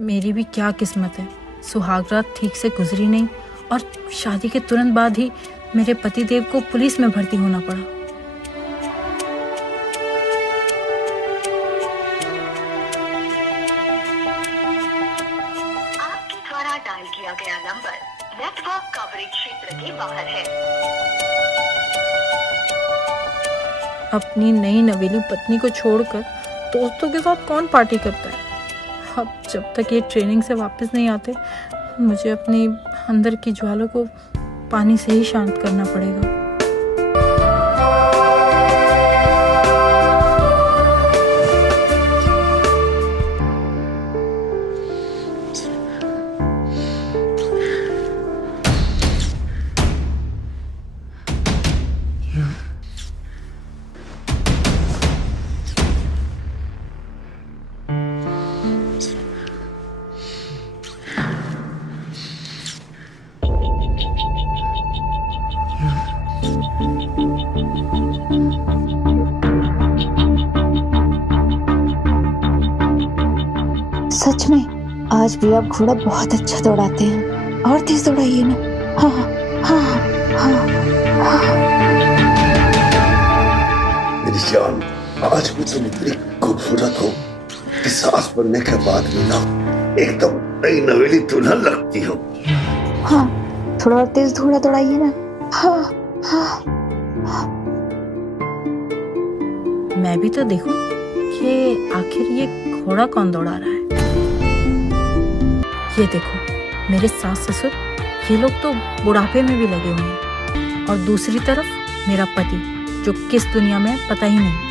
मेरी भी क्या किस्मत है, सुहागरात ठीक से गुजरी नहीं और शादी के तुरंत बाद ही मेरे पतिदेव को पुलिस में भर्ती होना पड़ा। आपके द्वारा डायल किया गया नंबर नेटवर्क कवरेज क्षेत्र के बाहर है। अपनी नई नवेली पत्नी को छोड़कर दोस्तों के साथ कौन पार्टी करता है। अब जब तक ये ट्रेनिंग से वापस नहीं आते, मुझे अपनी अंदर की ज्वाला को पानी से ही शांत करना पड़ेगा। सच में आज भी आप घोड़ा बहुत अच्छा दौड़ाते हैं। और तेज दौड़ाइए ना। हाँ हाँ हाँ हाँ। मेरी जान, आज भी तुम इतनी खूबसूरत हो कि सास बनने के बाद भी ना एकदम नई नवेली दुल्हन लगती हो। हाँ, थोड़ा और तेज घोड़ा दौड़ाइए ना। हाँ हाँ हाँ। मैं भी तो देखूं कि आखिर ये घोड़ा कौन दौड़ा रहा है। ये देखो, मेरे सास ससुर, ये लोग तो बुढ़ापे में भी लगे हुए हैं, और दूसरी तरफ मेरा पति, जो किस दुनिया में पता ही नहीं।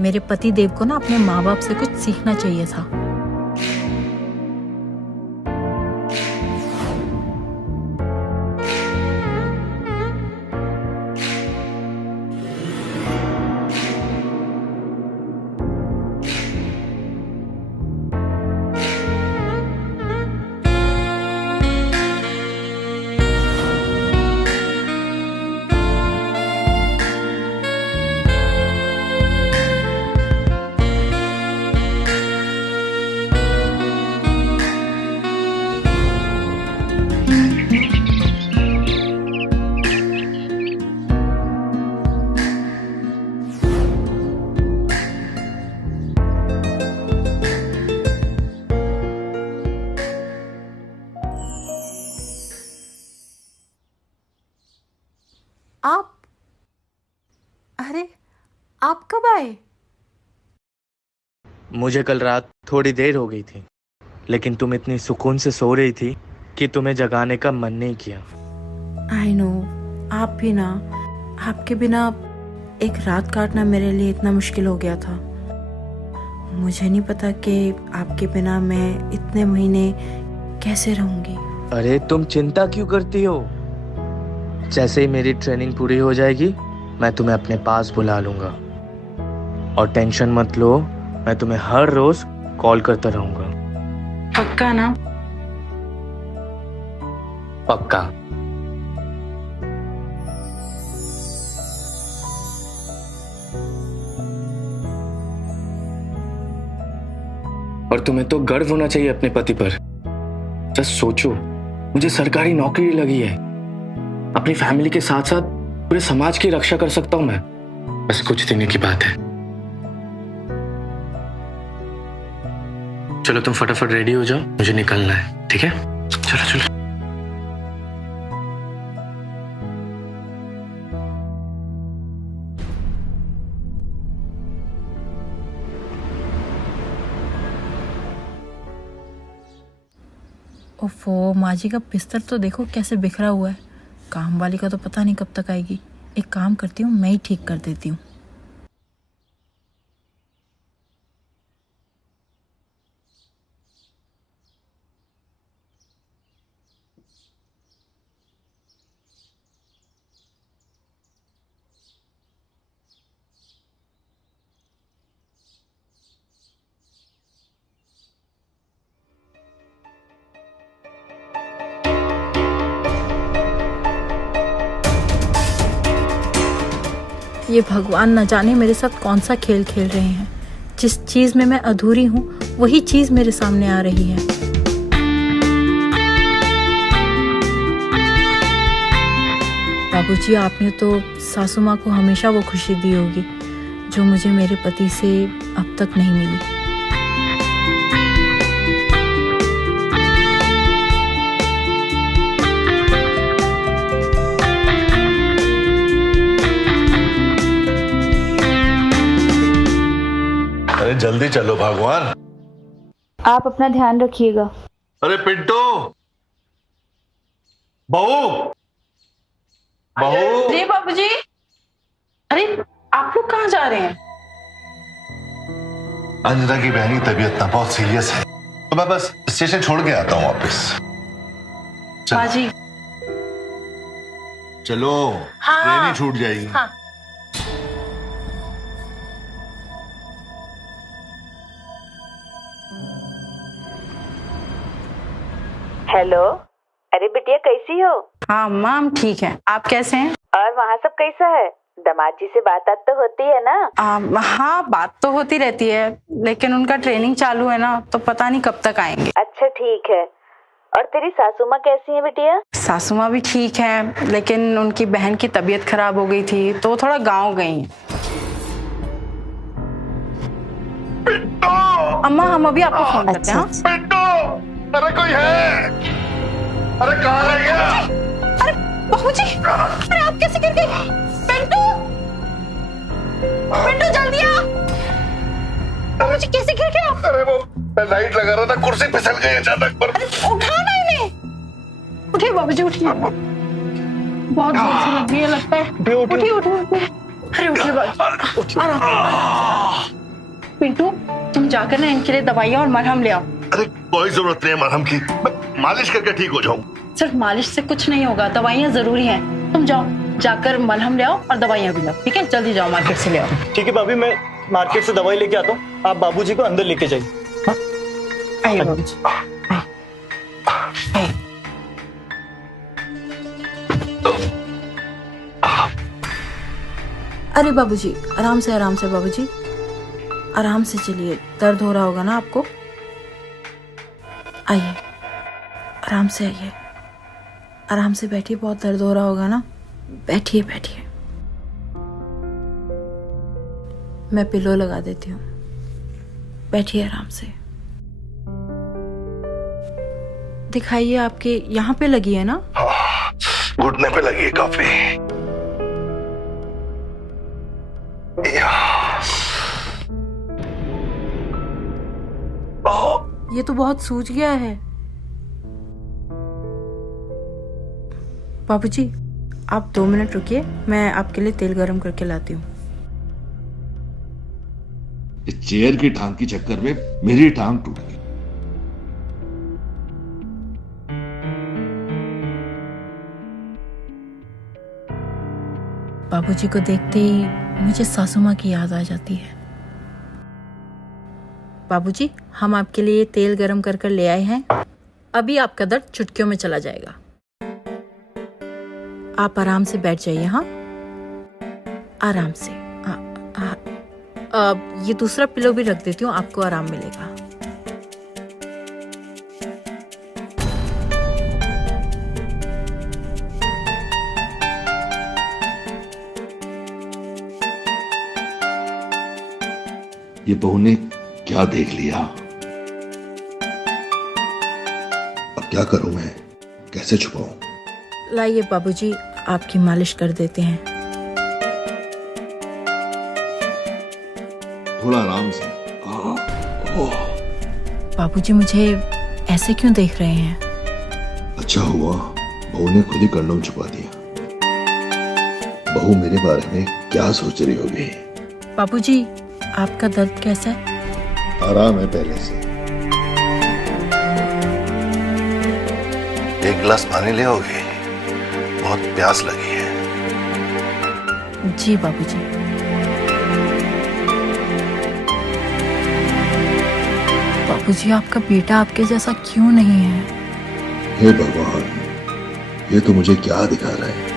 मेरे पति देव को ना अपने माँ बाप से कुछ सीखना चाहिए था। आप, अरे आप कब आए? मुझे कल रात थोड़ी देर हो गई थी, लेकिन तुम इतनी सुकून से सो रही थी कि तुम्हें जगाने का मन नहीं किया। आई नो, आप भी ना, आपके बिना एक रात काटना मेरे लिए इतना मुश्किल हो गया था। मुझे नहीं पता कि आपके बिना मैं इतने महीने कैसे रहूंगी। अरे तुम चिंता क्यों करती हो? जैसे ही मेरी ट्रेनिंग पूरी हो जाएगी, मैं तुम्हें अपने पास बुला लूंगा। और टेंशन मत लो, मैं तुम्हें हर रोज कॉल करता रहूंगा। पक्का ना? पक्का। और तुम्हें तो गर्व होना चाहिए अपने पति पर। जस्ट सोचो, मुझे सरकारी नौकरी लगी है, अपनी फैमिली के साथ साथ पूरे समाज की रक्षा कर सकता हूं मैं। बस कुछ दिनों की बात है। चलो तुम फटाफट रेडी हो जाओ, मुझे निकलना है, ठीक है? चलो चलो। ओफो, माँ जी का बिस्तर तो देखो कैसे बिखरा हुआ है। काम वाली का तो पता नहीं कब तक आएगी। एक काम करती हूँ, मैं ही ठीक कर देती हूँ। ये भगवान न जाने मेरे साथ कौन सा खेल खेल रहे हैं। जिस चीज में मैं अधूरी हूँ वही चीज मेरे सामने आ रही है। बाबूजी, आपने तो सासू माँ को हमेशा वो खुशी दी होगी जो मुझे मेरे पति से अब तक नहीं मिली। अरे जल्दी चलो भगवान। आप अपना ध्यान रखिएगा। अरे पिंटू, बहू बहू। जी बाबूजी। अरे आप लोग कहाँ जा रहे हैं? अंजना की बहन की तबीयत ना बहुत सीरियस है, तो मैं बस स्टेशन छोड़ के आता हूँ वापस। बाजी। चलो, हाँ, ट्रेन ही छूट जाएगी। हाँ। हेलो, अरे बिटिया कैसी हो? हाँ अम्मा, हम ठीक हैं। आप कैसे हैं? और वहाँ सब कैसा है? दामाद जी से बात तो होती है ना? हाँ, बात तो होती रहती है, लेकिन उनका ट्रेनिंग चालू है ना, तो पता नहीं कब तक आएंगे। अच्छा ठीक है। और तेरी सासू माँ कैसी है बिटिया? सासू माँ भी ठीक है, लेकिन उनकी बहन की तबीयत खराब हो गई थी तो वो थोड़ा गाँव गई हैं। अम्मा, हम अभी आपको फोन करते हैं। पिंटू, अरे कोई है? अरे कहाँ रह गया? अरे बाबूजी, अरे आप कैसे गिर गए? पिंटू, पिंटू जल्दी आ। बाबूजी कैसे गिर गए आप? अरे वो मैं लाइट लगा रहा था, कुर्सी फिसल गई अचानक पर। उठाना इन्हें। उठिए बाबूजी, उठिए। बहुत जोर से लग गई है लगता है। उठिए उठिए। अरे उठिए बाबूजी, आराम। पिंटू, तुम जाकर ना इनके लिए दवाइयाँ और मरहम ले आओ। अरे कोई जरूरत नहीं है मरहम की, मैं मालिश करके ठीक हो जाऊं। सिर्फ मालिश से कुछ नहीं होगा, दवाइयाँ जरूरी हैं। तुम जाओ, जाकर मलहम ले आओ और दवाइयाँ भी लाओ। ठीक है, जल्दी जाओ, मार्केट से ले आओ। ठीक है भाभी, मैं मार्केट से दवाई लेके आता हूँ, आप बाबूजी को अंदर लेके जाइए। आइए बाबूजी, आइए। अरे बाबूजी, आराम से बाबूजी, आराम से चलिए। दर्द हो रहा होगा ना आपको? आइए, आराम से आइए, आराम से बैठिए। बहुत दर्द हो रहा होगा ना, बैठिए बैठिए। मैं पिलो लगा देती हूँ, बैठिए आराम से। दिखाइए, आपके यहाँ पे लगी है ना? घुटने पे लगी है काफी। ये तो बहुत सूज गया है। बाबूजी, आप 2 मिनट रुकिए, मैं आपके लिए तेल गरम करके लाती हूँ। इस चेयर की टांग के चक्कर में मेरी टांग टूट गई। बाबूजी को देखते ही मुझे सासू माँ की याद आ जाती है। बाबूजी, हम आपके लिए तेल गरम कर ले आए हैं। अभी आपका दर्द चुटकियों में चला जाएगा। आप आराम से बैठ जाइए। हाँ, आराम से। ये दूसरा पिलो भी रख देती हूँ, आपको आराम मिलेगा। ये बहू ने क्या देख लिया? अब क्या करूं मैं, कैसे छुपाऊं? लाइए बाबूजी, आपकी मालिश कर देते हैं। थोड़ा आराम से। बाबूजी, मुझे ऐसे क्यों देख रहे हैं? अच्छा हुआ बहू ने खुद ही कंडोम छुपा दिया। बहू मेरे बारे में क्या सोच रही होगी? बाबूजी, आपका दर्द कैसा है? आराम है पहले से। एक गिलास पानी ले आओगे? बहुत प्यास लगी है। जी बाबूजी। बाबूजी, आपका बेटा आपके जैसा क्यों नहीं है? हे भगवान, ये तो मुझे क्या दिखा रहा है?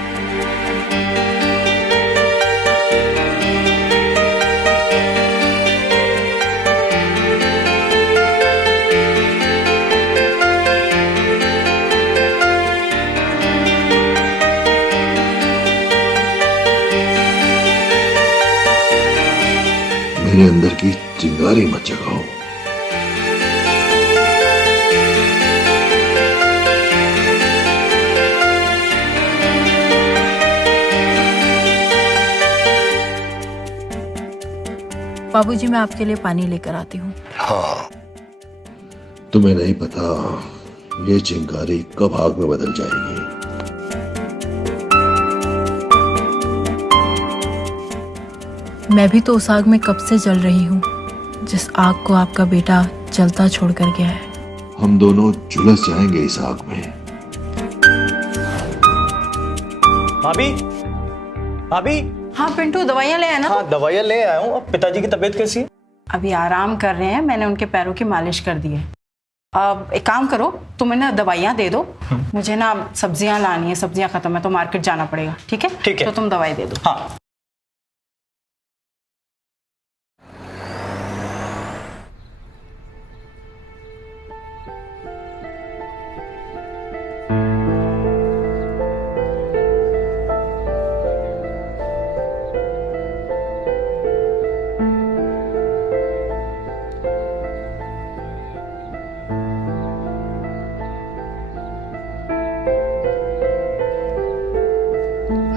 मेरे अंदर की चिंगारी मत जगाओ। बाबूजी, मैं आपके लिए पानी लेकर आती हूँ। हाँ, तुम्हें नहीं पता ये चिंगारी कब आग में बदल जाएगी। मैं भी तो उस आग में कब से जल रही हूँ जिस आग को आपका बेटा जलता छोड़कर गया है। हम दोनों झुलस जाएंगे इस आग में। भाभी, भाभी। हाँ पिंटू, दवाइयाँ ले आए ना? हाँ, दवाइयाँ ले आया हूँ। अब पिताजी की तबीयत कैसी है? अभी आराम कर रहे हैं, मैंने उनके पैरों की मालिश कर दी है। अब एक काम करो, तुम ना दवाइयाँ दे दो, मुझे ना सब्जियाँ लानी है, सब्जियाँ खत्म है तो मार्केट जाना पड़ेगा। ठीक है? ठीक है। तो तुम दवाई दे दो। हाँ।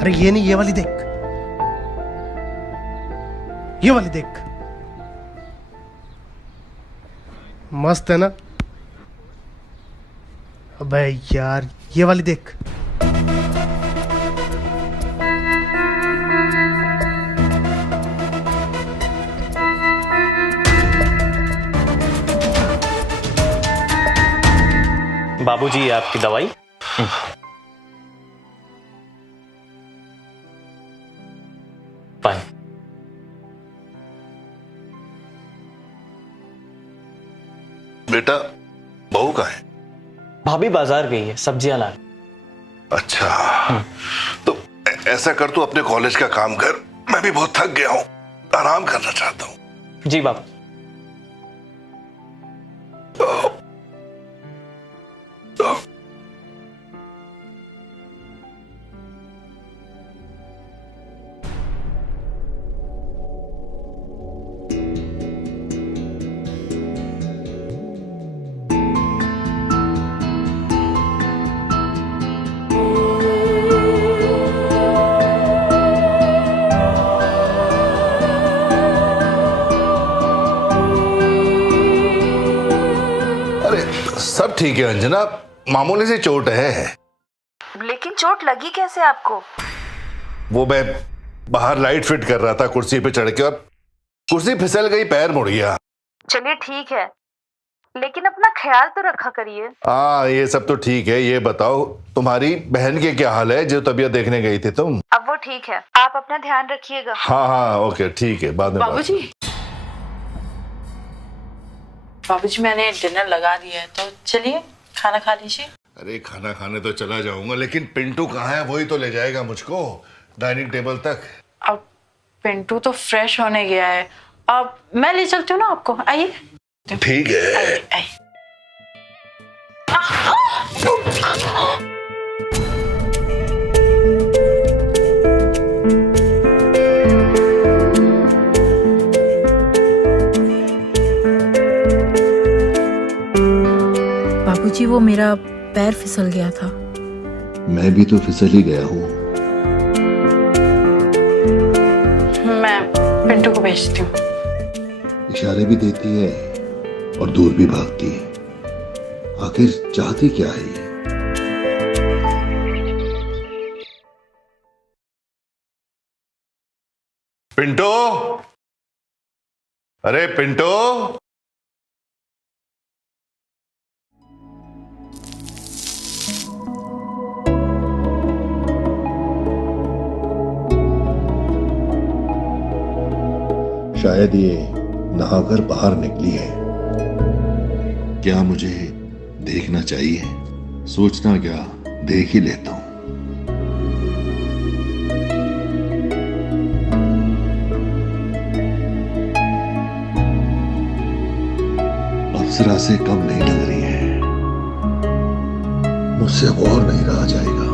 अरे ये नहीं, ये वाली देख, ये वाली देख, मस्त है ना? अबे यार, ये वाली देख। बाबूजी, आपकी दवाई। पानी। बेटा, बहू कहाँ है? भाभी बाजार गई है सब्जियां लाने। अच्छा, तो ऐसा कर, तू अपने कॉलेज का काम कर, मैं भी बहुत थक गया हूँ, आराम करना चाहता हूँ। जी बाबू। सब ठीक है अंजना, मामूली सी चोट है। लेकिन चोट लगी कैसे आपको? वो मैं बाहर लाइट फिट कर रहा था कुर्सी पे चढ़ के, और कुर्सी फिसल गई, पैर मुड़ गया। चलिए ठीक है, लेकिन अपना ख्याल तो रखा करिए। हाँ, ये सब तो ठीक है। ये बताओ, तुम्हारी बहन के क्या हाल है जो तबीयत देखने गई थी तुम? अब वो ठीक है, आप अपना ध्यान रखिएगा। हाँ हाँ, ओके, ठीक है, बाद में। बाबूजी, मैंने डिनर लगा दिया है, तो चलिए खाना खा लीजिए। अरे खाना खाने तो चला जाऊंगा, लेकिन पिंटू कहाँ है? वही तो ले जाएगा मुझको डाइनिंग टेबल तक। अब पिंटू तो फ्रेश होने गया है, अब मैं ले चलती हूँ ना आपको। आइए। ठीक है। आइए, आइए। बाबूजी, वो मेरा पैर फिसल गया था। मैं भी तो फिसल ही गया हूँ। मैं पिंटू को भेजती हूँ। इशारे भी देती है और दूर भी भागती है। आखिर चाहती क्या है ये? पिंटो, अरे पिंटो। शायद ये नहाकर बाहर निकली है। क्या मुझे देखना चाहिए? सोचना क्या, देख ही लेता हूं। अप्सरा से कम नहीं लग रही है, मुझसे अब और नहीं रहा जाएगा।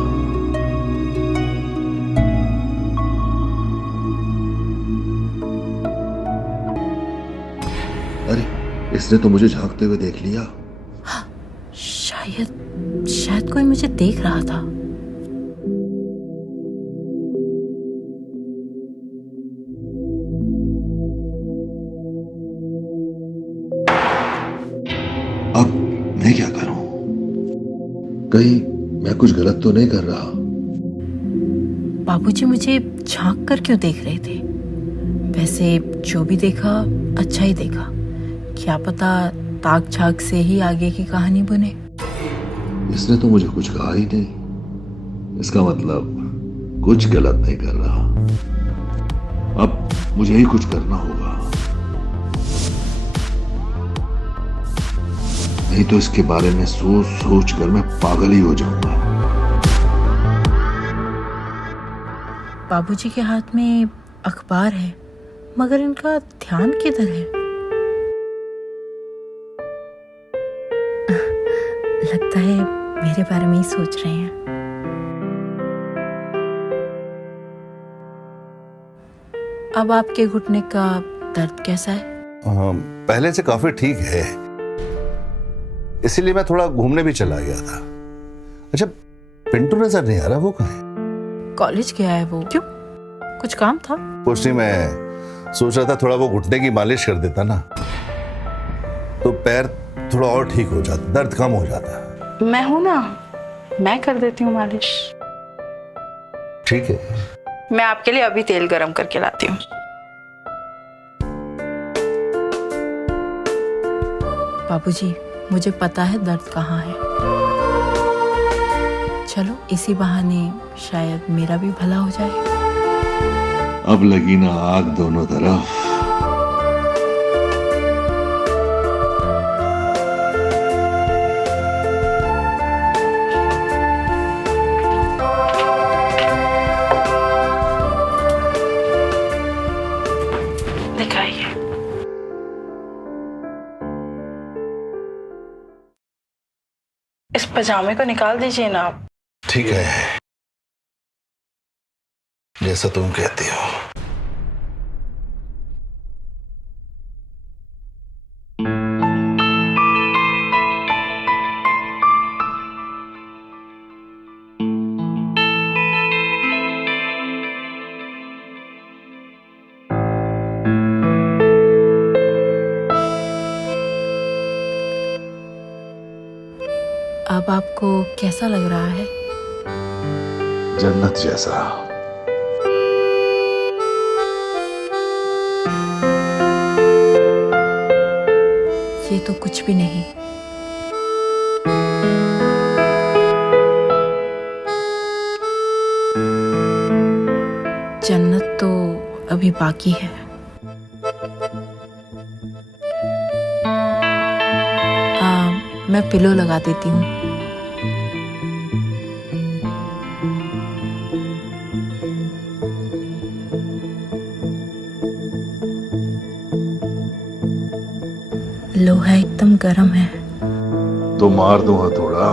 इसने तो मुझे झांकते हुए देख लिया। शायद कोई मुझे देख रहा था। अब मैं क्या करूं? कहीं मैं कुछ गलत तो नहीं कर रहा? बाबूजी मुझे झांक कर क्यों देख रहे थे? वैसे जो भी देखा अच्छा ही देखा। क्या पता ताक झाक से ही आगे की कहानी बने। इसने तो मुझे कुछ कहा ही नहीं। इसका मतलब कुछ गलत नहीं कर रहा। अब मुझे ही कुछ करना होगा, नहीं तो इसके बारे में सोच सोच कर मैं पागल ही हो जाऊंगा। बाबूजी के हाथ में अखबार है, मगर इनका ध्यान किधर है? लगता है मेरे बारे में ही सोच रहे हैं। अब आपके घुटने का दर्द कैसा है? पहले से काफी ठीक है, इसीलिए मैं थोड़ा घूमने भी चला गया था। अच्छा, पिंटू नजर नहीं आ रहा, वो कहाँ है? कॉलेज गया है वो। क्यों, कुछ काम था? कुछ नहीं, मैं सोच रहा था थोड़ा वो घुटने की मालिश कर देता ना तो पैर थोड़ा और ठीक हो जाता, दर्द कम हो जाता। मैं हूं ना, मैं कर देती हूँ मालिश। ठीक है, मैं आपके लिए अभी तेल गरम करके लाती हूँ। बाबूजी, मुझे पता है दर्द कहाँ है। चलो इसी बहाने शायद मेरा भी भला हो जाए। अब लगी ना आग दोनों तरफ। दिखाइए। इस पजामे को निकाल दीजिए ना आप। ठीक है, जैसा तुम कहती हो। अब आपको कैसा लग रहा है? जन्नत जैसा। ये तो कुछ भी नहीं। जन्नत तो अभी बाकी है। मैं पिलो लगा देती हूँ। लोहा एकदम गर्म है। तो मार दूं हथौड़ा।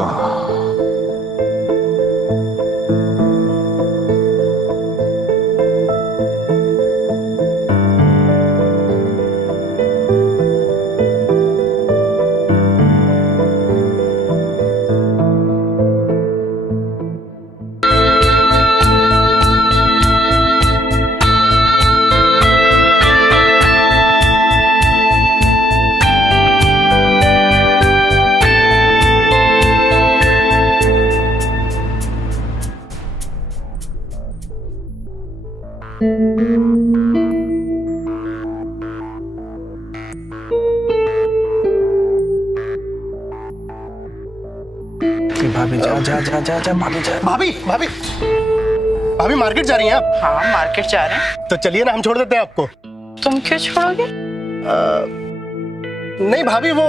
भाभी जा जा जा जा जा भाभी जा। भाभी भाभी भाभी मार्केट जा रही हैं आप? हाँ, मार्केट जा रहे हैं। तो चलिए ना, हम छोड़ देते हैं आपको। तुम क्यों छोड़ोगे? नहीं भाभी, वो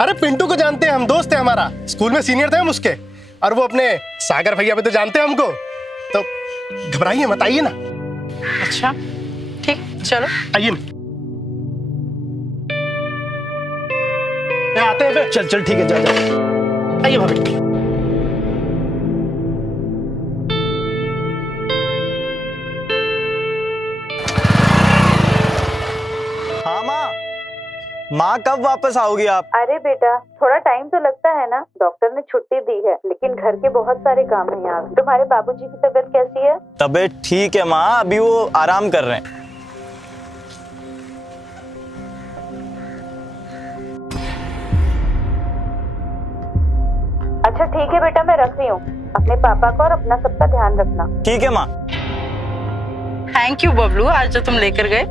अरे पिंटू को जानते हैं हम, दोस्त है हमारा, स्कूल में सीनियर थे हम उसके। और वो अपने सागर भैया भी तो जानते हैं हमको, तो घबराइए मत, आइए ना। अच्छा ठीक, चलो आइए ना। आते हैं फिर। चल चल ठीक है, जा जा, आइए भाभी। माँ कब वापस आओगी आप? अरे बेटा थोड़ा टाइम तो लगता है ना, डॉक्टर ने छुट्टी दी है, लेकिन घर के बहुत सारे काम है यहाँ। तुम्हारे बाबूजी की तबीयत कैसी है? तबीयत ठीक है माँ, अभी वो आराम कर रहे हैं। अच्छा ठीक है बेटा, मैं रख रही हूँ। अपने पापा का और अपना सबका ध्यान रखना। ठीक है माँ। थैंक यू बबलू, आज जो तुम लेकर गए,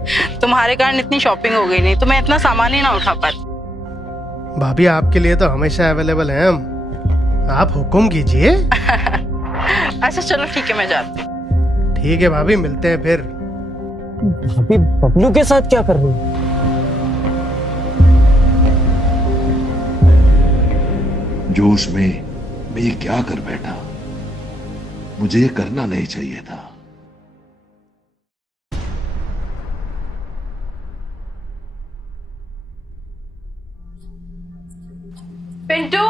तुम्हारे कारण इतनी शॉपिंग हो गई, नहीं तो मैं इतना सामान ही ना उठा पाती। भाभी आपके लिए तो हमेशा अवेलेबल हैं हम, आप हुक्म कीजिए। अच्छा चलो ठीक है, मैं जाती हूँ। ठीक है भाभी, मिलते हैं फिर। भाभी बबलू के साथ क्या कर रही है? जोश में मैं ये क्या कर बैठा, मुझे ये करना नहीं चाहिए था। पिंटू,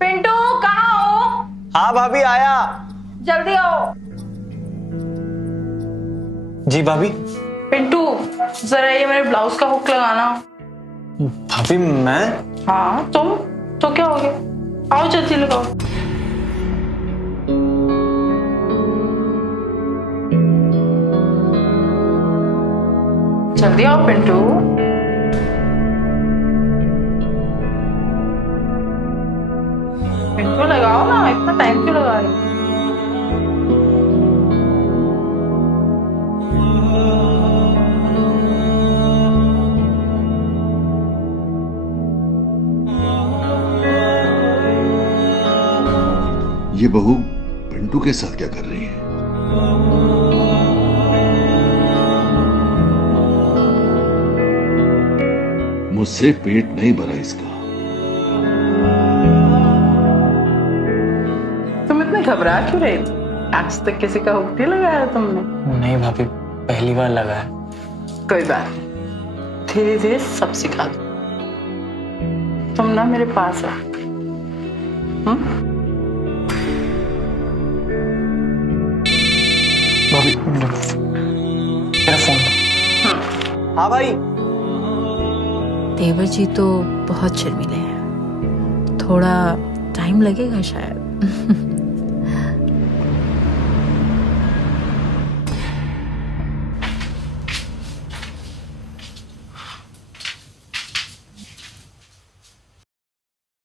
पिंटू कहाँ हो? हाँ भाभी आया। जल्दी आओ। जी भाभी। पिंटू जरा ये मेरे ब्लाउज का हुक लगाना। भाभी मैं? हाँ तुम तो क्या हो गया, आओ जल्दी लगाओ। जल्दी आओ पिंटू। पिंटू लगाओ ना, इतना टाइम क्यों लगा रहे हो? ये बहू पिंटू के साथ क्या कर रही है? मुझसे पेट नहीं भरा इसका। तुम इतने घबरा क्यों रहे थे? आज तक किसी का हुक नहीं लगाया तुमने? नहीं भाभी, पहली बार लगा है। कोई बात नहीं, धीरे धीरे सब सिखा दो। तुम ना मेरे पास आ। भाभी मेरा फोन। हाँ भाई। देवर जी तो बहुत शर्मीले हैं, थोड़ा टाइम लगेगा शायद।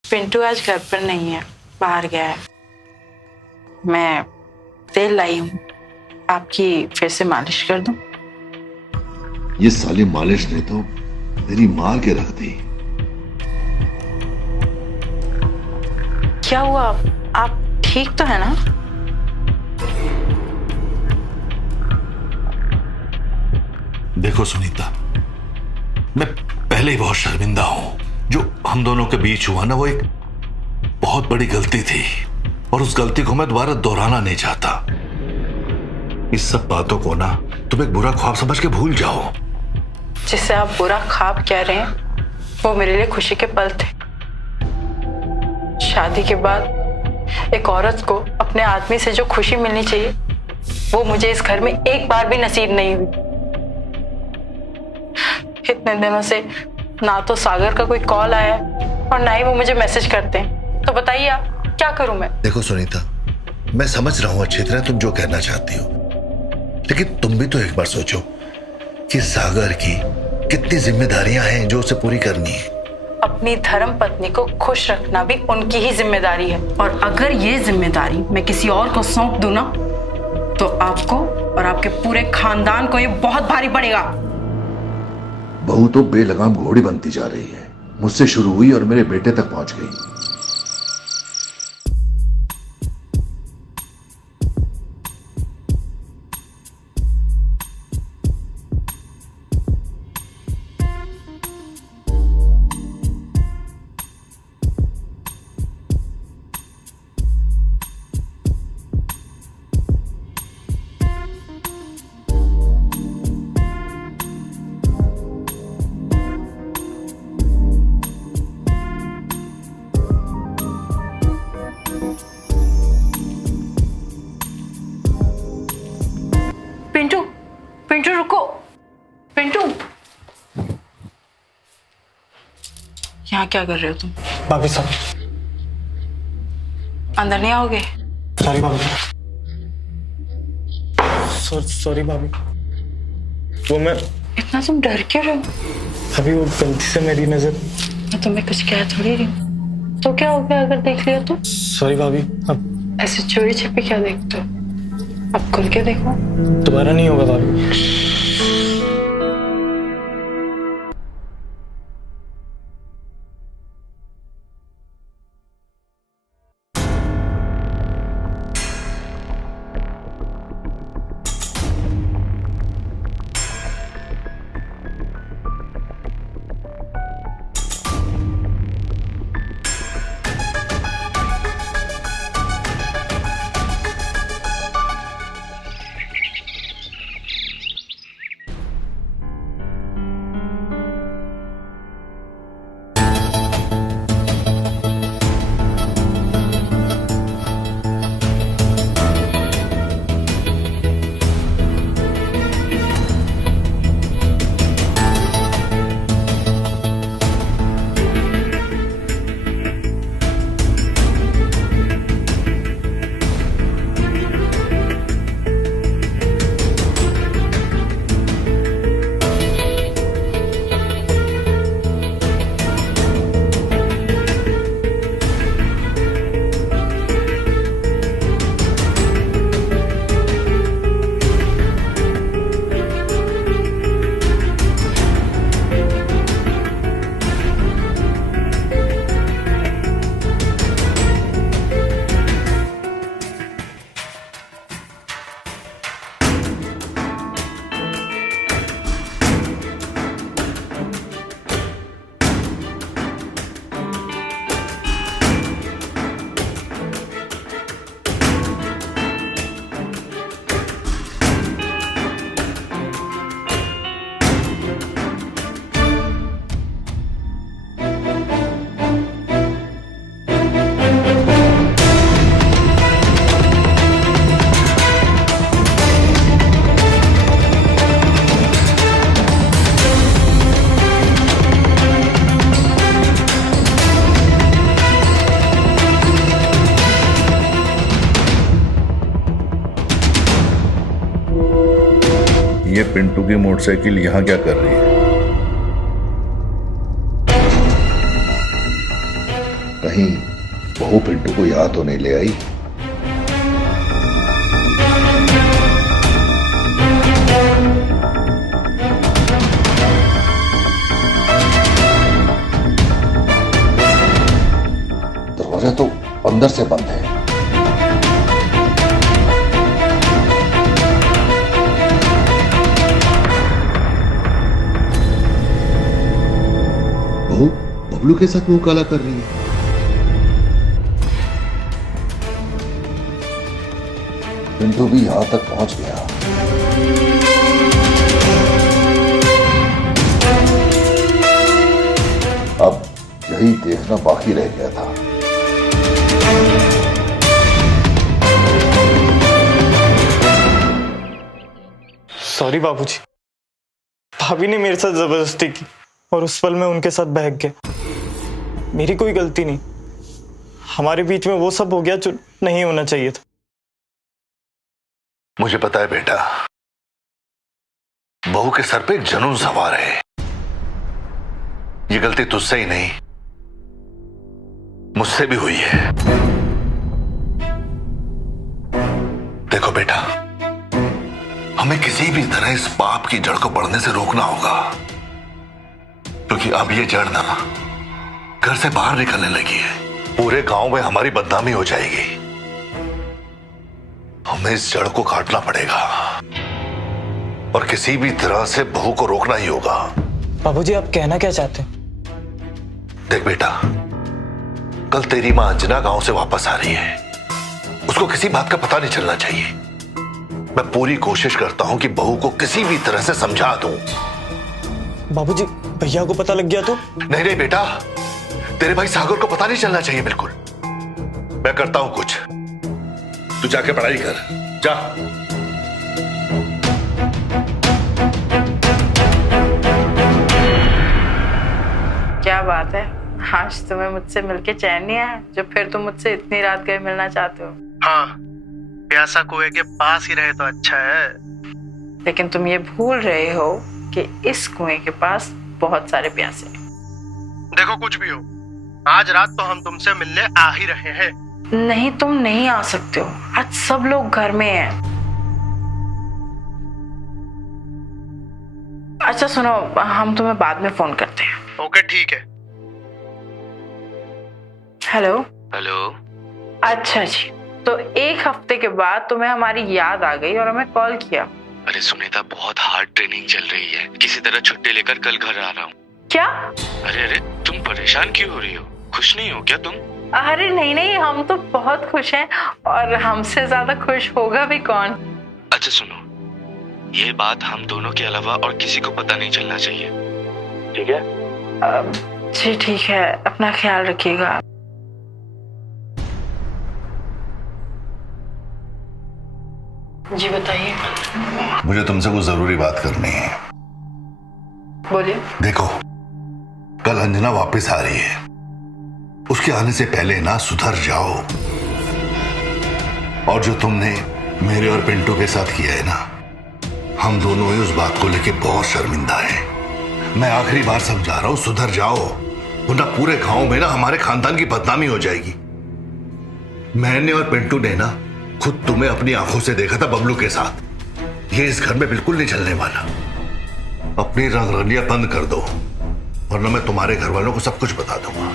पिंटू आज घर पर नहीं है, बाहर गया है। मैं तेल लाई हूँ, आपकी फिर से मालिश कर दूं? ये साली मालिश ने तो मेरी मार के रख दी। क्या हुआ, आप ठीक तो है ना? देखो सुनीता, मैं पहले ही बहुत शर्मिंदा हूं। जो हम दोनों के बीच हुआ ना, वो एक बहुत बड़ी गलती थी और उस गलती को मैं दोबारा दोहराना नहीं चाहता। इस सब बातों को ना तुम एक बुरा ख्वाब समझ के भूल जाओ। जिसे आप बुरा ख्वाब कह रहे हैं, वो मेरे लिए खुशी के पल थे। शादी के बाद एक औरत को अपने आदमी से जो खुशी मिलनी चाहिए, वो मुझे इस घर में एक बार भी नसीब नहीं हुई। इतने दिनों से ना तो सागर का कोई कॉल आया और ना ही वो मुझे मैसेज करते हैं। तो बताइए आप, क्या करूं मैं? देखो सुनीता, मैं समझ रहा हूं अच्छी तरह तुम जो कहना चाहती हो, लेकिन तुम भी तो एक बार सोचो कि सागर की कितनी जिम्मेदारियां हैं जो उसे पूरी करनी है। अपनी धर्म पत्नी को खुश रखना भी उनकी ही जिम्मेदारी है, और अगर ये जिम्मेदारी मैं किसी और को सौंप दूं ना, तो आपको और आपके पूरे खानदान को ये बहुत भारी पड़ेगा। बहू तो बेलगाम घोड़ी बनती जा रही है, मुझसे शुरू हुई और मेरे बेटे तक पहुंच गई। यहाँ क्या कर रहे हो तुम? भाभी साहब, अंदर नहीं आओगे? सॉरी भाभी, सॉरी भाभी। वो मैं इतना तुम डर क्यों रहे हो? अभी वो गलती से मेरी नजर। मैं तुम्हें कुछ कह थोड़ी रही हूँ। तो क्या हो गया अगर देख लिया तो? सॉरी भाभी, अब ऐसे चोरी छिपे क्या देखते हो? अब खुल के देखो। दोबारा नहीं होगा भाभी। ये पिंटू की मोटरसाइकिल यहाँ क्या कर रही है? कहीं बहू पिंटू को यहाँ तो नहीं ले आई? दरवाजा तो अंदर से बंद है। बहू बबलू के साथ मुंह काला कर रही है। पिंटू भी यहां तक पहुंच गया। अब यही देखना बाकी रह गया था। सॉरी बाबूजी, भाभी ने मेरे साथ जबरदस्ती की और उस पल में उनके साथ बहक गया। मेरी कोई गलती नहीं, हमारे बीच में वो सब हो गया जो नहीं होना चाहिए था। मुझे पता है बेटा, बहू के सर पे एक जुनून सवार है। ये गलती तुझसे ही नहीं, मुझसे भी हुई है। देखो बेटा, हमें किसी भी तरह इस पाप की जड़ को बढ़ने से रोकना होगा, क्योंकि अब ये जड़ ना घर से बाहर निकलने लगी है। पूरे गांव में हमारी बदनामी हो जाएगी। हमें इस जड़ को काटना पड़ेगा और किसी भी तरह से बहू को रोकना ही होगा। बाबूजी, आप कहना क्या चाहते हैं? देख बेटा, कल तेरी मां अंजना गांव से वापस आ रही है। उसको किसी बात का पता नहीं चलना चाहिए। मैं पूरी कोशिश करता हूं कि बहू को किसी भी तरह से समझा दूं। बाबूजी, भैया को पता लग गया तो? नहीं नहीं बेटा, तेरे भाई सागर को पता नहीं चलना चाहिए बिल्कुल। मैं करता हूं कुछ, तू जाके पढ़ाई कर, जा। क्या बात है, आज तुम्हें मुझसे मिलके चैन नहीं आया, जो फिर तुम मुझसे इतनी रात गए मिलना चाहते हो। हाँ, प्यासा कुएं के पास ही रहे तो अच्छा है। लेकिन तुम ये भूल रहे हो कि इस कुएं के पास बहुत सारे प्यासे हैं। देखो कुछ भी हो, आज रात तो हम तुमसे मिलने आ ही रहे हैं। नहीं, तुम नहीं आ सकते हो, आज सब लोग घर में हैं। अच्छा सुनो, हम तुम्हें बाद में फोन करते हैं। ओके ठीक है। हेलो। हेलो। अच्छा जी, तो एक हफ्ते के बाद तुम्हें हमारी याद आ गई और हमें कॉल किया। अरे सुनीता, बहुत हार्ड ट्रेनिंग चल रही है, किसी तरह छुट्टी लेकर कल घर आ रहा हूँ। क्या? अरे तुम परेशान क्यों हो रही हो? खुश नहीं हो क्या तुम? अरे नहीं, हम तो बहुत खुश हैं, और हमसे ज्यादा खुश होगा भी कौन। अच्छा सुनो, ये बात हम दोनों के अलावा और किसी को पता नहीं चलना चाहिए, ठीक है? जी ठीक है, अपना ख्याल रखिएगा। जी बताइए। मुझे तुमसे कुछ जरूरी बात करनी है। बोलिए। देखो, कल अंजना वापस आ रही है, उसके आने से पहले ना सुधर जाओ। और जो तुमने मेरे और पिंटू के साथ किया है ना, हम दोनों ही उस बात को लेके बहुत शर्मिंदा हैं। मैं आखिरी बार समझा रहा हूं, सुधर जाओ, वरना पूरे गांव में ना हमारे खानदान की बदनामी हो जाएगी। मैंने और पिंटू ने ना खुद तुम्हें अपनी आंखों से देखा था बबलू के साथ। ये इस घर में बिल्कुल नहीं चलने वाला। अपनी रंगरलियां बंद कर दो, वरना मैं तुम्हारे घर वालों को सब कुछ बता दूंगा।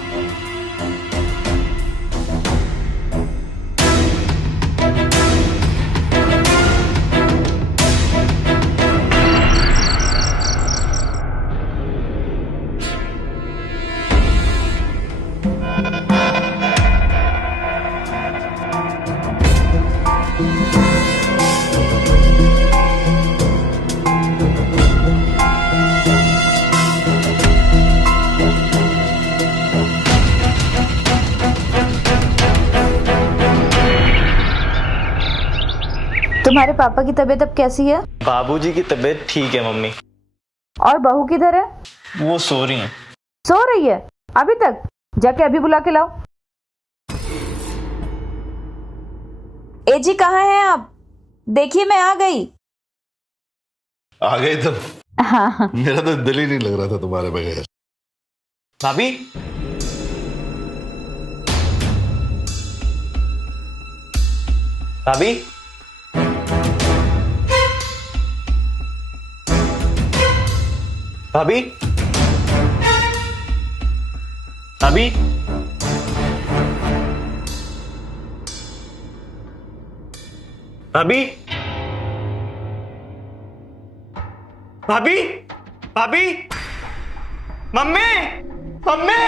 तुम्हारे पापा की तबीयत अब कैसी है? बाबूजी की तबीयत ठीक है मम्मी। और बहू किधर है? वो सो रही हैं। सो रही है अभी तक? जाके अभी बुला के लाओ। ए जी, कहाँ हैं आप? देखिए मैं आ गई। आ गए तुम? हाँ। मेरा तो दिल ही नहीं लग रहा था तुम्हारे बगैर। भाभी, भाभी, भाभी, भाभी, भाभी, भाभी, भाभी, मम्मी, मम्मी।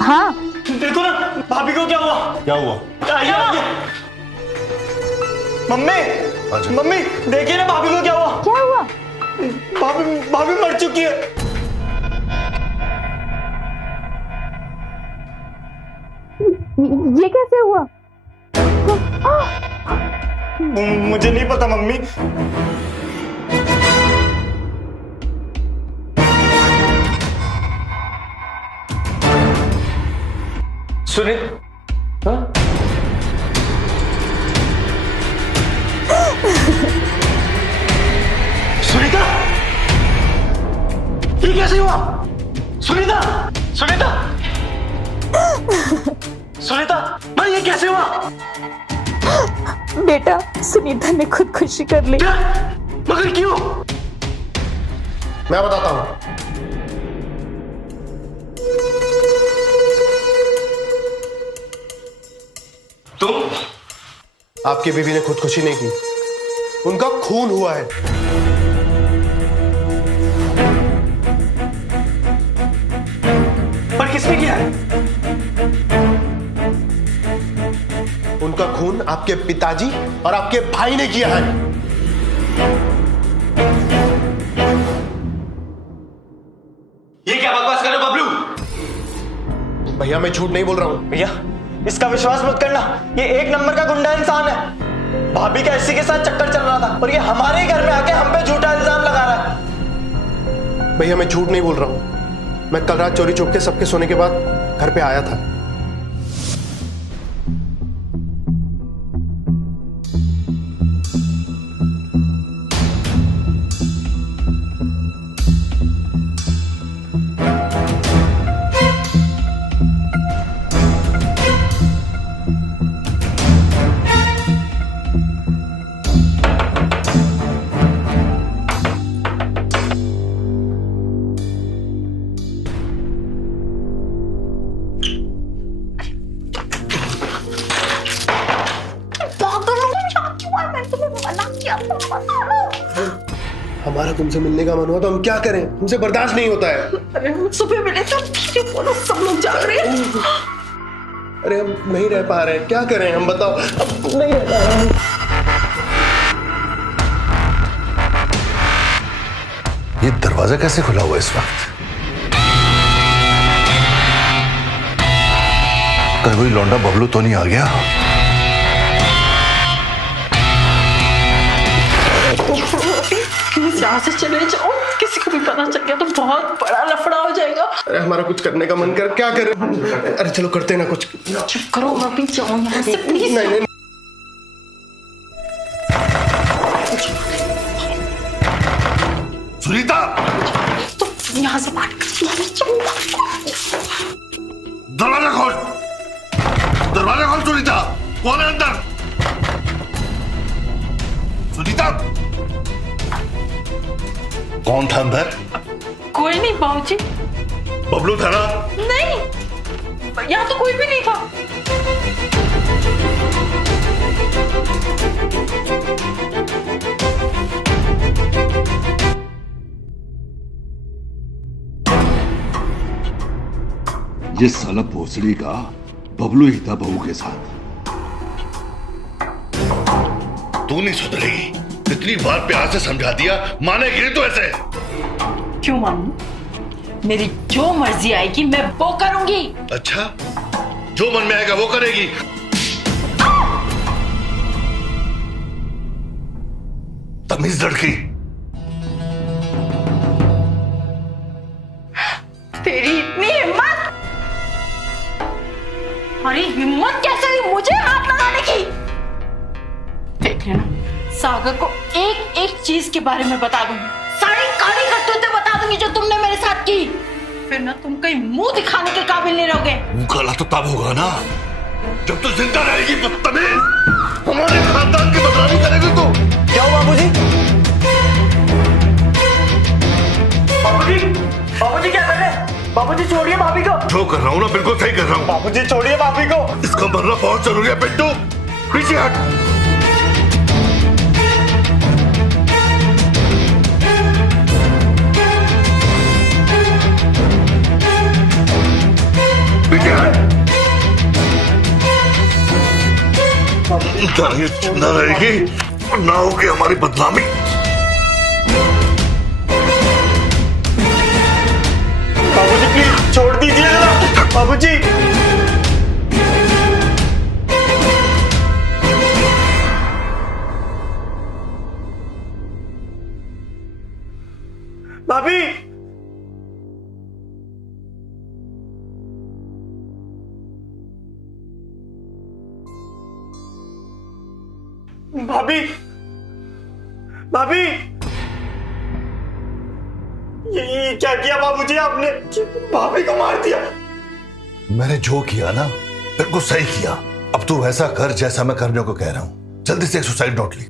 हाँ देखो ना, भाभी को क्या हुआ? क्या हुआ? आइए। मम्मी, मम्मी देखिए ना, भाभी को क्या हुआ? क्या हुआ? भाभी मर चुकी है। ये कैसे हुआ? मुझे नहीं पता मम्मी। सुनीता, ये कैसे हुआ? सुनीता, सुनीता, सुनीता, भाई ये कैसे हुआ? बेटा, सुनीता ने खुदकुशी कर ली। क्या? मगर क्यों? मैं बताता हूं। तुम? आपकी बीवी ने खुदकुशी नहीं की, उनका खून हुआ है। पर किसने किया है? उनका खून आपके पिताजी और आपके भाई ने किया है। ये क्या बकवास कर रहे हो बबलू? भैया मैं झूठ नहीं बोल रहा हूं। भैया, इसका विश्वास मत करना, ये एक नंबर का गुंडा इंसान है। भाभी का इसी के साथ चक्कर चल रहा था और ये हमारे घर में आके हम पे झूठा इल्जाम लगा रहा है। भैया मैं झूठ नहीं बोल रहा हूं। मैं कल रात चोरी छुप के सबके सोने के बाद घर पे आया था। हमारा तुमसे मिलने का मन हुआ तो हम क्या करें, हमसे बर्दाश्त नहीं होता है। अरे हम सुबह मिले थे, बोलो सब लोग जाग रहे हैं। अरे हम नहीं रह पा रहे हैं, क्या करें हम बताओ, अब नहीं रह पा रहे हैं। ये दरवाजा कैसे खुला हुआ इस वक्त? कहीं कोई लौंडा बबलू तो नहीं आ गया? यहाँ से चले जाओ, किसी को भी पता चल गया तो बहुत बड़ा लफड़ा हो जाएगा। अरे हमारा कुछ करने का मन कर, क्या करें? अरे चलो करते ना कुछ। चुप करो, मैं भी जाऊँ यहाँ से प्लीज। नहीं। सुनीता, तो यहाँ से बात दरवाजा खोल, दरवाजा खोल सुनीता, कौन है अंदर? सुनीता, कौन था अंदर? कोई नहीं बाबूजी। बबलू था ना? नहीं, यहाँ तो कोई भी नहीं था। ये साला भोसड़ी का बबलू ही था बहू के साथ। तू नहीं सुधरेगी, इतनी बार प्यार से समझा दिया, मानेगी नहीं तो ऐसे? क्यों मानूं? मेरी जो मर्जी आएगी मैं वो करूंगी। अच्छा, जो मन में आएगा वो करेगी? तमीज लड़की। तेरी इतनी हिम्मत? अरे हिम्मत कैसे हुई मुझे हाथ लगाने की? देख लेना, सागर को एक एक चीज के बारे में बता दूंगी, सारी काली करतूतें बता दूंगी जो तुमने मेरे साथ की। फिर ना तुम कहीं मुंह दिखाने के काबिल नहीं रहोगे। मुंह काला तो तब होगा ना जब तू जिंदा रहेगी, बदतमीज। हमारे खानदान की बदनामी करेगी तू। क्या हुआ बाबूजी? बाबूजी, बाबूजी क्या कर रहे हैं? बाबूजी छोड़िए भाभी को। जो कर रहा हूँ ना बिल्कुल सही कर रहा हूँ। बाबूजी छोड़िए भाभी को। इसका मरना बहुत जरूरी है पिंटू, पीछे हट। ये जिंदा रहेगी ना होगी हमारी बदनामी। बाबूजी प्लीज छोड़ दीजिए जरा। बाबूजी, भाभी, भाभी, भाभी, ये क्या किया बाबूजी आपने? भाभी को मार दिया। मैंने जो किया ना बिल्कुल सही किया। अब तू वैसा कर जैसा मैं करने को कह रहा हूं। जल्दी से एक सुसाइड नोट लिख।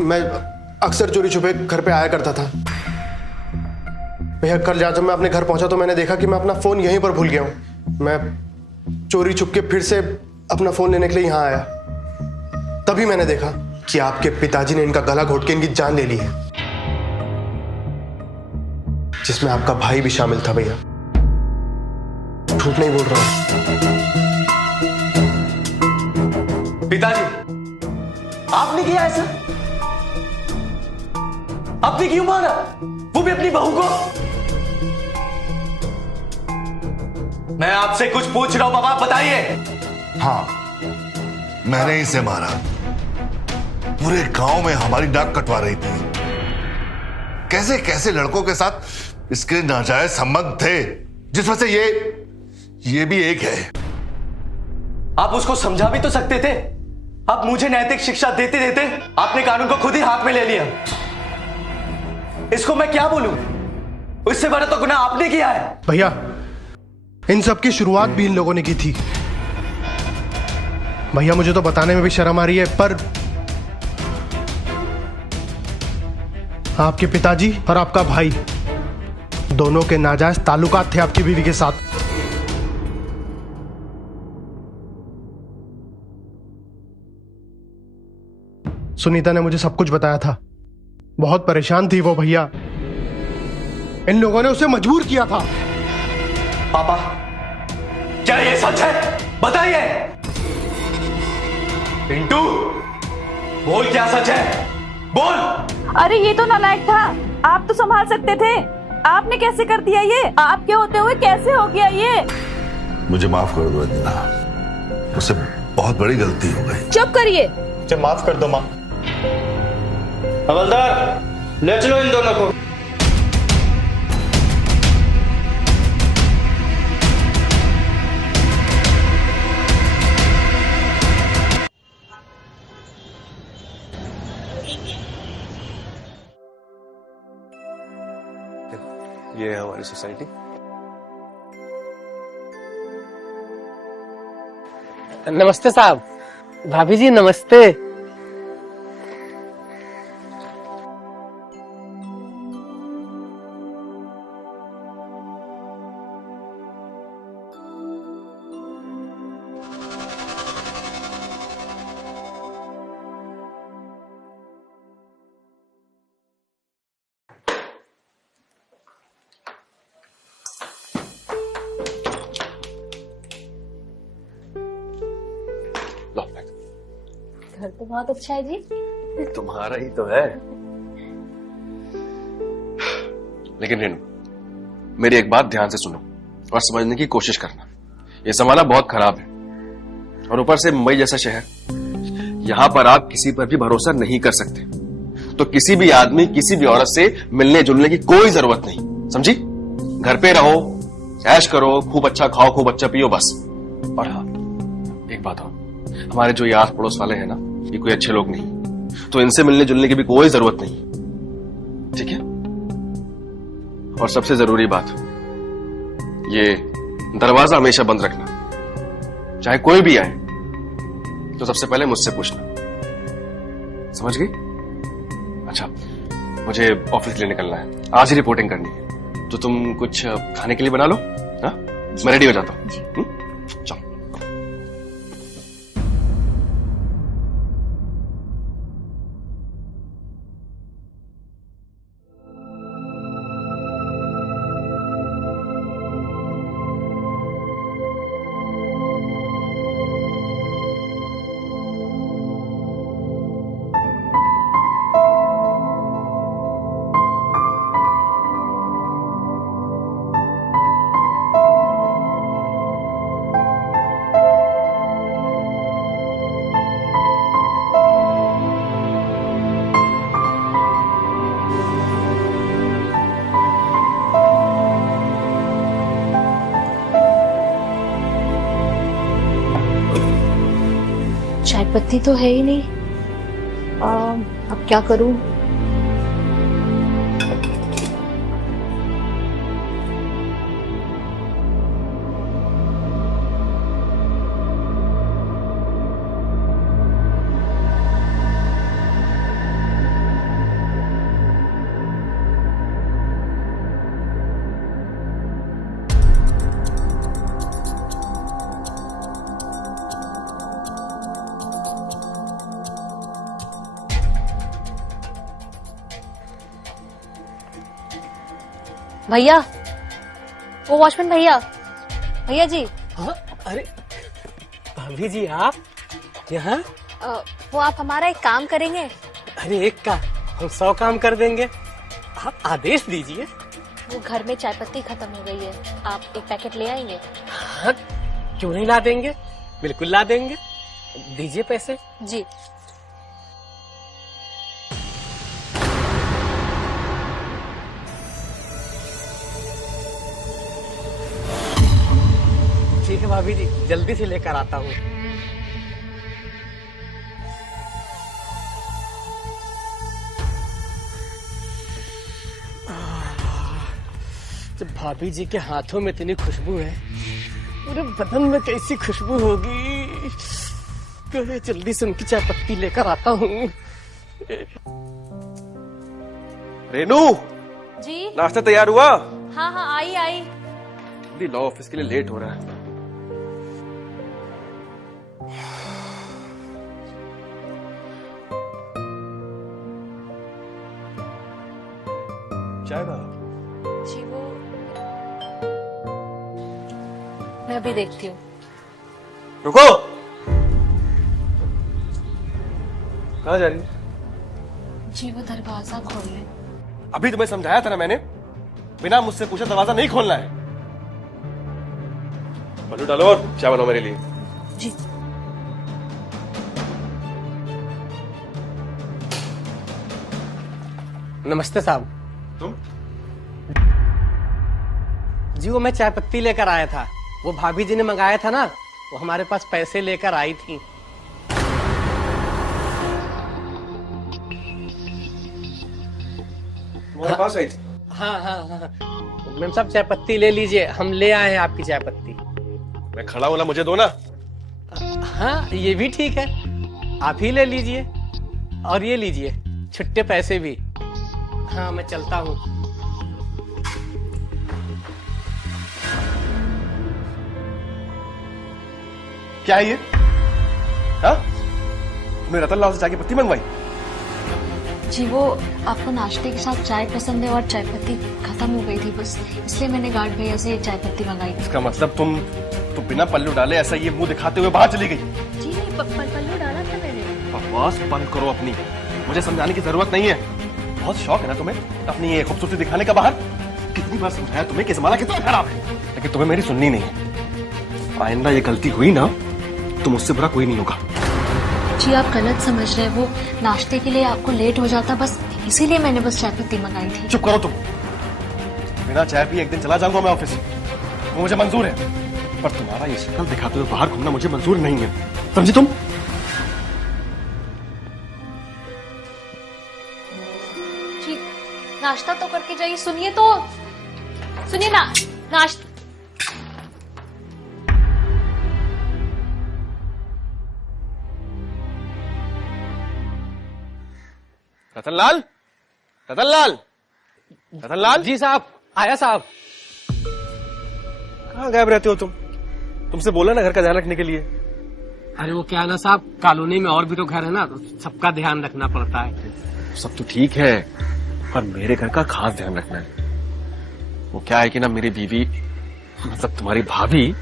मैं अक्सर चोरी छुपे घर पे आया करता था भैया। कल जब मैं अपने घर पहुंचा तो मैंने देखा कि मैं अपना फोन यहीं पर भूल गया हूं। मैं चोरी छुप के फिर से अपना फोन लेने के लिए यहां आया। तभी मैंने देखा कि आपके पिताजी ने इनका गला घोट के इनकी जान ले ली है, जिसमें आपका भाई भी शामिल था। भैया झूठ नहीं बोल रहा हूं। पिताजी, आपने किया ऐसा? आपने क्यों मारा? वो भी अपनी बहू को? मैं आपसे कुछ पूछ रहा हूं बाबा, बताइए। हाँ, मैंने इसे मारा। पूरे गांव में हमारी नाक कटवा रही थी। कैसे कैसे लड़कों के साथ इसके नाजायज संबंध थे, जिसमें से ये भी एक है। आप उसको समझा भी तो सकते थे। आप मुझे नैतिक शिक्षा देते देते आपने कानून को खुद ही हाथ में ले लिया। इसको मैं क्या बोलूं? इससे बड़ा तो गुनाह आपने किया है। भैया, इन सब की शुरुआत भी इन लोगों ने की थी। भैया, मुझे तो बताने में भी शर्म आ रही है, पर आपके पिताजी और आपका भाई दोनों के नाजायज ताल्लुकात थे आपकी बीवी के साथ। सुनीता ने मुझे सब कुछ बताया था। बहुत परेशान थी वो भैया। इन लोगों ने उसे मजबूर किया था। पापा, क्या ये सच है? बताइए। पिंटू, बोल क्या सच है? बोल। अरे ये तो नालायक था, आप तो संभाल सकते थे। आपने कैसे कर दिया ये? आपके होते हुए कैसे हो गया ये? मुझे माफ कर दो अंजना, मुझसे बहुत बड़ी गलती हो गई। चुप करिए। मुझे माफ कर दो माँ। हवलदार, ले चलो इन दोनों को। ये है हमारी सोसाइटी। नमस्ते साहब। भाभी जी नमस्ते। घर तो बहुत अच्छा है जी। तुम्हारा ही तो है। लेकिन रेनू, मेरी एक बात ध्यान से सुनो और समझने की कोशिश करना। ये जमाना बहुत खराब है, और ऊपर से मुंबई जैसा शहर, यहाँ पर आप किसी पर भी भरोसा नहीं कर सकते। तो किसी भी आदमी, किसी भी औरत से मिलने जुलने की कोई जरूरत नहीं, समझी? घर पे रहो, ऐश करो, खूब अच्छा खाओ, खूब अच्छा पियो, बस। और हाँ, एक बात और, हमारे जो ये आस पड़ोस वाले हैं ना, ये कोई अच्छे लोग नहीं, तो इनसे मिलने जुलने की भी कोई जरूरत नहीं, ठीक है? और सबसे जरूरी बात, ये दरवाजा हमेशा बंद रखना। चाहे कोई भी आए तो सबसे पहले मुझसे पूछना, समझ गई? अच्छा, मुझे ऑफिस के लिए निकलना है, आज ही रिपोर्टिंग करनी है, तो तुम कुछ खाने के लिए बना लो। हाँ, मैं रेडी हो जाता हूँ। चलो। चाय पत्ती तो है ही नहीं। अब क्या करूं? भैया, वो वॉचमैन भैया, भैया जी। हाँ, अरे भाभी जी आप यहाँ? वो आप हमारा एक काम करेंगे? अरे एक का हम 100 काम कर देंगे, आप आदेश दीजिए। वो घर में चाय पत्ती खत्म हो गई है, आप एक पैकेट ले आएंगे? हाँ, क्यों नहीं ला देंगे, बिल्कुल ला देंगे। दीजिए पैसे। जी। ठीक है भाभी जी, जल्दी से लेकर आता हूँ। जब भाभी जी के हाथों में इतनी खुशबू है, पूरे बदन में कैसी खुशबू होगी। तो जल्दी से उनकी चाय पत्ती लेकर आता हूँ। रेनू, जी नाश्ता तैयार हुआ? हाँ हाँ, आई आई। लॉ ऑफिस के लिए लेट हो रहा है। चाय का जी वो मैं अभी देखती हूँ। रुको, कहाँ जा रही है? जी वो दरवाजा खोल ले। अभी तुम्हें समझाया था ना मैंने, बिना मुझसे पूछे दरवाजा नहीं खोलना है। पल्लू डालो और चाय बनाओ मेरे लिए। जी। नमस्ते साहब। तुम? जी वो मैं चाय पत्ती लेकर आया था, वो भाभी जी ने मंगाया था ना, वो हमारे पास पैसे लेकर आई थी। तुम्हारे पास आई थी? हाँ हाँ हाँ, मैम साहब चाय पत्ती ले लीजिए, हम ले आए हैं आपकी चाय पत्ती। मैं खड़ा होला, मुझे दो ना। हाँ ये भी ठीक है, आप ही ले लीजिए। और ये लीजिए छुट्टे पैसे भी। हाँ मैं चलता हूँ। क्या है ये? हाँ? तुमने रतन लाल से चाय की पत्ती मंगवाई? जी वो आपको नाश्ते के साथ चाय पसंद है और चाय पत्ती खत्म हो गई थी, बस इसलिए मैंने गार्ड भैया से चाय पत्ती मंगाई थी। इसका मतलब तुम बिना पल्लू डाले ऐसा ये मुंह दिखाते हुए बाहर चली गई? जी नहीं, पल्लू डाला था मैंने। बकवास बंद करो अपनी, मुझे समझाने की जरूरत नहीं है। बहुत शौक है ना तुम्हें अपनी ये खूबसूरती दिखाने का बाहर। कितनी बार समझाया तुम्हें कि जमाना कितना खराब है, लेकिन तुम्हें मेरी सुननी नहीं है। आइंदा ये गलती हुई ना तो मुझसे बुरा कोई नहीं होगा। जी आप गलत समझ रहे हैं, वो नाश्ते के लिए आपको लेट हो जाता, बस इसीलिए मैंने बस चाय पत्ती मंगाई थी। चुप करो तुम, बिना चाय पिए एक दिन चला जाऊंगा मैं ऑफिस, वो मुझे मंजूर है, पर तुम्हारा ये शक्ल दिखाते हुए बाहर घूमना मुझे मंजूर नहीं है, समझी तुम? जी नाश्ता तो करके जाइए। सुनिए तो, सुनिए ना, नाश्ता। रतन लाल, रतन लाल, रतन लाल। जी साहब, आया साहब। कहाँ गायब रहते हो तुम? तुमसे बोला ना घर का ध्यान रखने के लिए। अरे वो क्या है ना साहब, कॉलोनी में और भी तो घर है ना, तो सबका ध्यान रखना पड़ता है। सब तो ठीक है, पर मेरे घर का खास ध्यान रखना है। वो क्या है कि ना मेरी बीवी, मतलब तुम्हारी भाभी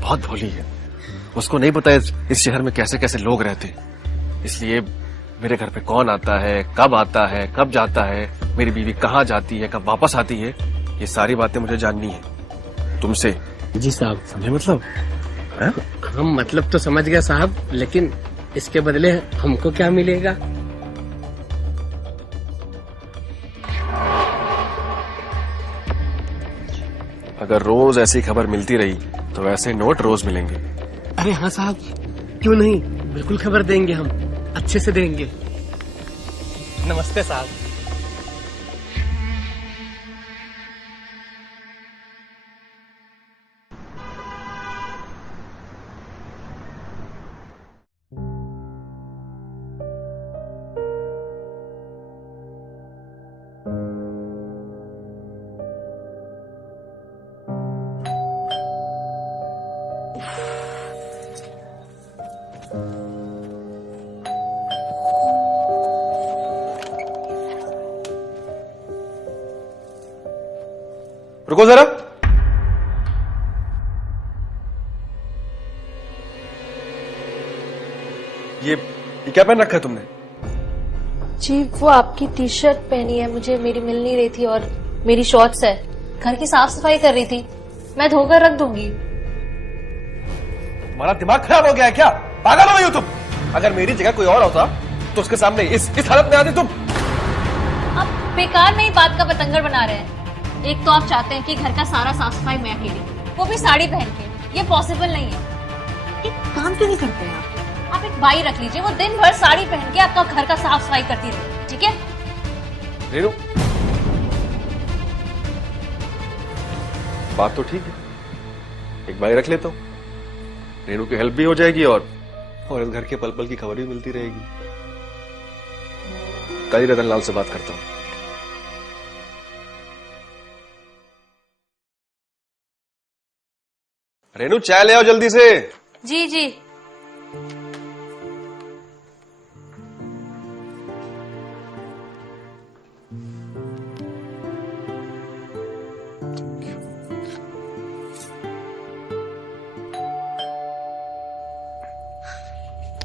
बहुत भोली है। उसको नहीं पता इस शहर में कैसे कैसे लोग रहते, इसलिए मेरे घर पे कौन आता है, कब जाता है, मेरी बीवी कहाँ जाती है, कब वापस आती है, ये सारी बातें मुझे जाननी है तुमसे। जी साहब। समझे मतलब? हम मतलब तो समझ गए साहब, लेकिन इसके बदले हमको क्या मिलेगा? अगर रोज ऐसी खबर मिलती रही तो ऐसे नोट रोज मिलेंगे। अरे हाँ साहब, क्यों नहीं, बिल्कुल खबर देंगे, हम अच्छे से देंगे। नमस्ते साहब। रुको जरा, ये क्या पहन रखा है तुमने? जी वो आपकी टी शर्ट पहनी है, मुझे मेरी मिल नहीं रही थी, और मेरी शॉर्ट्स है, घर की साफ सफाई कर रही थी, मैं धोकर रख दूंगी। तुम्हारा दिमाग खराब हो गया है क्या? पागल हो गई हो तुम? अगर मेरी जगह कोई और होता तो उसके सामने इस हालत में आती तुम? आप बेकार में ही बात का बतंगड़ बना रहे हैं। एक तो आप चाहते हैं कि घर का सारा साफ सफाई मैं अकेली, वो भी साड़ी पहन के। ये पॉसिबल नहीं है। एक काम क्यों नहीं करते हैं आप एक भाई रख लीजिए, वो दिन भर साड़ी पहन के आपका घर का साफ सफाई करती रहे, ठीक है? रेनू, बात तो ठीक है, एक भाई रख लेता हूं, रेनू की हेल्प भी हो जाएगी और इस घर के पल पल की खबर भी मिलती रहेगी। कल ही रतन लाल से बात करता हूं। रेनू, चाय ले आओ जल्दी से। जी जी।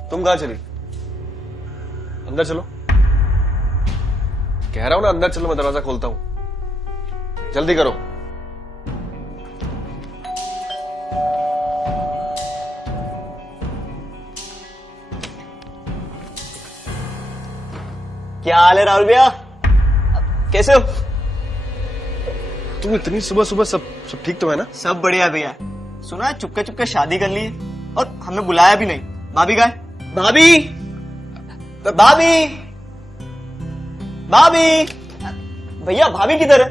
तुम कहां चली? अंदर चलो। कह रहा हूं ना अंदर चलो, मैं दरवाजा खोलता हूं। जल्दी करो। क्या हाल है राहुल भैया, कैसे हो? तुम इतनी सुबह सुबह सब ठीक तो है ना? सब बढ़िया भैया। सुना है चुपके चुपके शादी कर ली है और हमें बुलाया भी नहीं। भाभी का है? भाभी, भाभी, भाभी, भैया भाभी किधर है?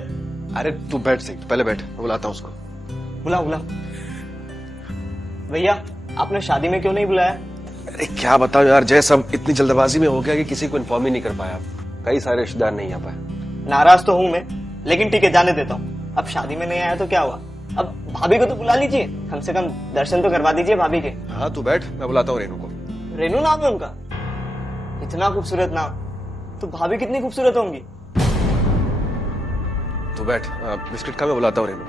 अरे तू बैठ सही, पहले बैठ, मैं बुलाता हूं उसको। बुला बुला। भैया आपने शादी में क्यों नहीं बुलाया? अरे क्या बताओ यार जय, सब इतनी जल्दबाजी में हो गया कि किसी को इन्फॉर्म ही नहीं कर पाया। कई सारे रिश्तेदार नहीं आ पाए। नाराज तो हूं मैं, लेकिन ठीक है जाने देता हूँ। अब शादी में नहीं आया तो क्या हुआ? अब भाभी को तो बुला लीजिए, कम से कम दर्शन तो करवा दीजिए भाभी के। हाँ तू बैठ, मैं बुलाता हूँ रेनू को। रेनू नाम है उनका? इतना खूबसूरत नाम, तो भाभी कितनी खूबसूरत होंगी। तू बैठ, बिस्किट खा, मैं बुलाता हूँ रेनू।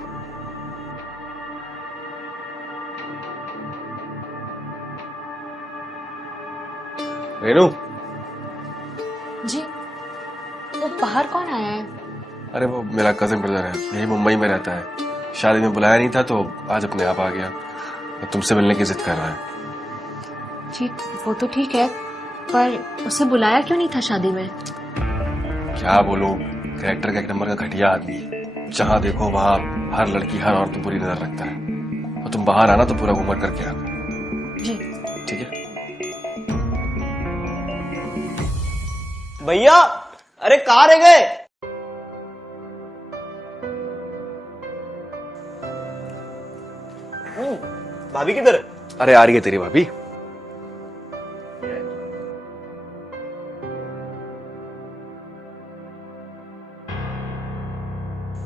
रेनू जी, वो बाहर कौन आया है? अरे वो मेरा कजिन ब्रदर है, यही मुंबई में रहता है। शादी में बुलाया नहीं था तो आज अपने आप आ गया, तुमसे मिलने की जिद कर रहा है। जी वो तो ठीक है, पर उसे बुलाया क्यों नहीं था शादी में? क्या बोलूं, कैरेक्टर का एक नंबर का घटिया आदमी है। जहां देखो वहां हर लड़की हर औरत बुरी नजर रखता है। और तुम बाहर आना तो पूरा घूमर करके आना। जी ठीक है। भैया, अरे कहाँ रह गए? भाभी किधर है? अरे आ रही है तेरी भाभी।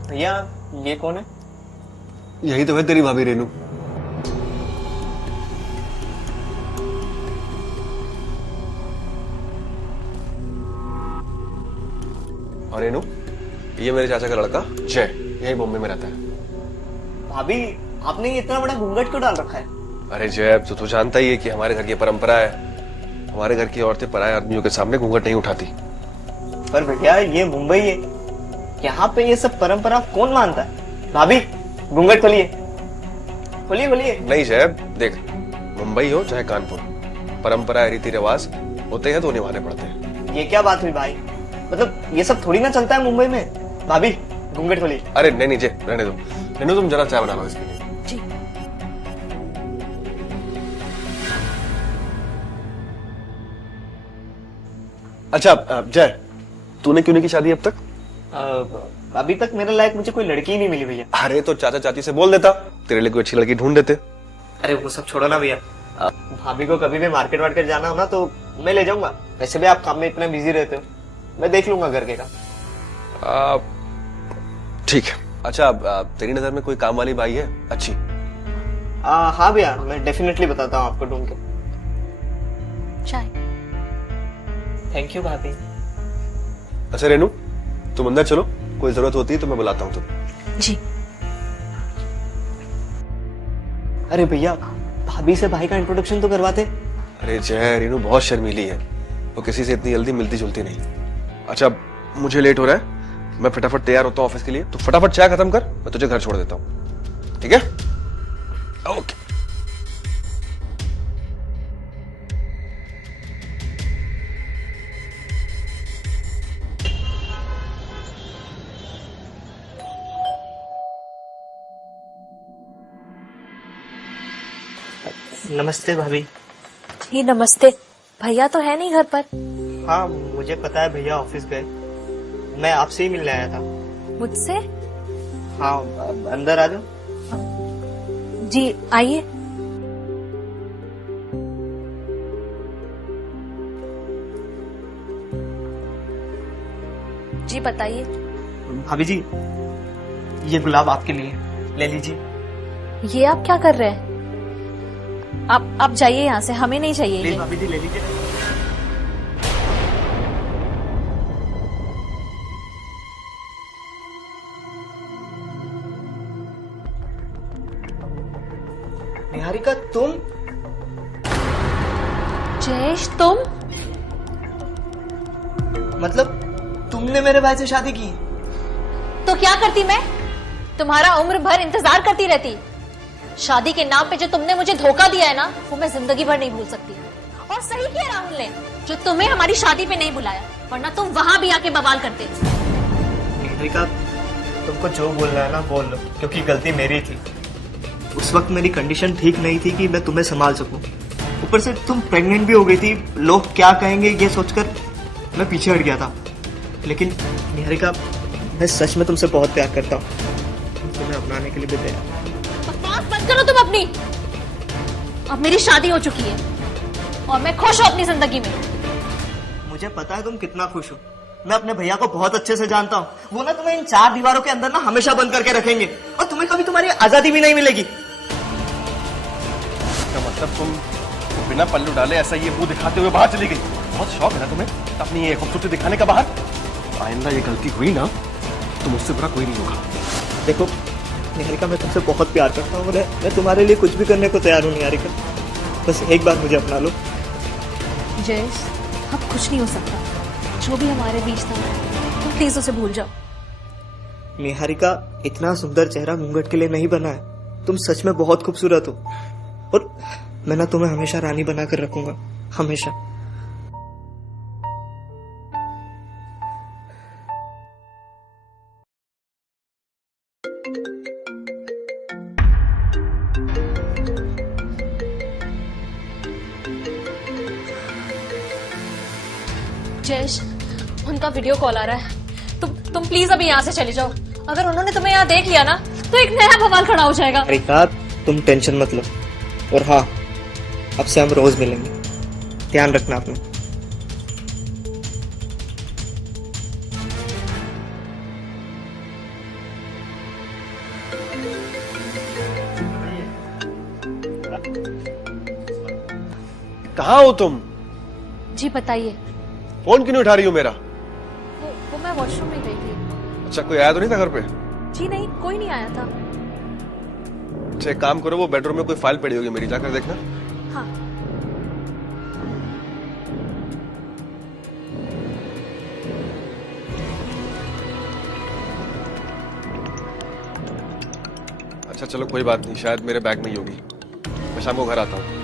भैया ये कौन है? यही तो है तेरी भाभी रेनू। और रेनू, ये मेरे चाचा का लड़का जय, यही बॉम्बे में रहता है। भाभी आपने ये इतना बड़ा घूंघट क्यों डाल रखा है? अरे जय, तू जानता ही है कि हमारे घर की परंपरा है। हमारे घर की औरतें पराये आदमियों के सामने घूंघट नहीं उठाती। पर भैया ये मुंबई है, यहाँ पे ये सब परंपरा कौन मानता है? भाभी घूंघट खोलिए, खोलिए खोलिए। नहीं जय, देख, मुंबई हो चाहे कानपुर, परंपरा रीति रिवाज होते हैं तो निभाने पड़ते हैं। ये क्या बात हुई भाई, मतलब ये सब थोड़ी ना चलता है मुंबई में। भाभी घूंघट खोलिए। अरे नहीं जय, रहने दो। रेनू तुम जरा चाय बना लो इसके लिए। जी। अच्छा जय, तूने क्यों नहीं की शादी अब तक? अभी तक मेरे लायक मुझे कोई लड़की ही नहीं मिली भैया। अरे तो चाचा चाची से बोल देता, तेरे लिए कोई अच्छी लड़की ढूंढ देते। अरे वो सब छोड़ो ना भैया, भाभी को कभी भी मार्केट वार्केट जाना हो ना तो मैं ले जाऊंगा। वैसे भी आप काम में इतने बिजी रहते हो, मैं देख लूंगा घर के काम। ठीक है। अच्छा तेरी नजर में कोई काम वाली बाई है अच्छी? हाँ भैया, मैं डेफिनेटली बताता हूँ आपको ढूंढ के। चाय। थैंक यू भाभी। अच्छा रेनू, तुम अंदर चलो, कोई जरूरत होती है तो मैं बुलाता हूँ तुम। जी। अरे भैया, भाभी से भाई का इंट्रोडक्शन तो करवाते। अरे जय, रेनू बहुत शर्मीली है, वो किसी से इतनी जल्दी मिलती जुलती नहीं। अच्छा मुझे लेट हो रहा है, मैं फटाफट तैयार होता हूँ ऑफिस के लिए, तो फटाफट चाय खत्म कर, मैं तुझे घर छोड़ देता हूँ, ठीक है? ओके। नमस्ते भाभी। जी नमस्ते। भैया तो है नहीं घर पर। हाँ मुझे पता है, भैया ऑफिस गए। मैं आपसे ही मिलने आया था। मुझसे? हाँ अंदर आ जाओ। जी आइए। जी बताइए। भाभी जी ये गुलाब आपके लिए, ले लीजिए। ये आप क्या कर रहे हैं? आप जाइए यहाँ से, हमें नहीं चाहिए ये। भाभी जी ले लीजिए। निहारिका तुम? जयेश तुम? मतलब तुमने मेरे भाई से शादी की? तो क्या करती मैं? तुम्हारा उम्र भर इंतजार करती रहती। शादी के नाम पे जो तुमने मुझे धोखा दिया है ना, वो मैं जिंदगी भर नहीं भूल सकती। और सही किया राहुल ने जो तुम्हें हमारी शादी पे नहीं बुलाया, वरना तुम वहां भी आके बवाल करते। निहारिका तुमको जो बोलना है ना बोल लो, क्योंकि गलती मेरी थी। उस वक्त मेरी कंडीशन ठीक नहीं थी कि मैं तुम्हें संभाल सकूं। ऊपर से तुम प्रेग्नेंट भी हो गई थी, लोग क्या कहेंगे ये सोचकर मैं पीछे हट गया था। लेकिन निहारिका मैं सच में तुमसे बहुत प्यार करता हूँ, तुम्हें अपनाने के लिए भी तैयार। बात मत करो तुम अपनी। अब मेरी शादी हो चुकी है और मैं खुश हूँ अपनी जिंदगी में। मुझे पता है तुम कितना खुश हो। मैं अपने भैया को बहुत अच्छे से जानता हूँ। वो ना तुम्हें इन 4 दीवारों के अंदर ना हमेशा बंद करके रखेंगे और तुम्हें कभी तुम्हारी आजादी भी नहीं मिलेगी। क्या मतलब तुम बिना पल्लू डाले ऐसा ये मुंह दिखाते हुए बाहर चली गई? बहुत शौक है ना तुम्हें अपनी ये खूबसूरती दिखाने का बाहर? आइंदा ये गलती हुई ना तो मुझसे बुरा कोई नहीं होगा। देखो निहारिका मैं तुमसे बहुत प्यार करता हूँ। मैं तुम्हारे लिए कुछ भी करने को तैयार हूँ निहारिका, बस एक बार मुझे अपना लो। जयेश अब कुछ नहीं हो सकता। जो भी हमारे बीच था तुम प्लीज उसे भूल जाओ। निहारिका इतना सुंदर चेहरा घूंघट के लिए नहीं बना है। तुम सच में बहुत खूबसूरत हो और मैं ना तुम्हें हमेशा रानी बनाकर रखूंगा, हमेशा। जयेश उनका वीडियो कॉल आ रहा है। तुम प्लीज अभी यहाँ से चले जाओ। अगर उन्होंने तुम्हें यहाँ देख लिया ना तो एक नया बवाल खड़ा हो जाएगा। निहारिका तुम टेंशन मत लो। और हाँ अब से हम रोज मिलेंगे, ध्यान रखना अपना। कहाँ हो तुम? जी बताइए। फोन क्यों नहीं उठा रही हो मेरा? वो मैं वॉशरूम में गई थी। अच्छा कोई आया तो नहीं था घर पे? जी नहीं, कोई नहीं आया था। अच्छा एक काम करो, वो बेडरूम में कोई फाइल पड़ी होगी मेरी, जाकर देखना। हाँ। अच्छा चलो कोई बात नहीं, शायद मेरे बैग में ही होगी। मैं शाम को घर आता हूँ।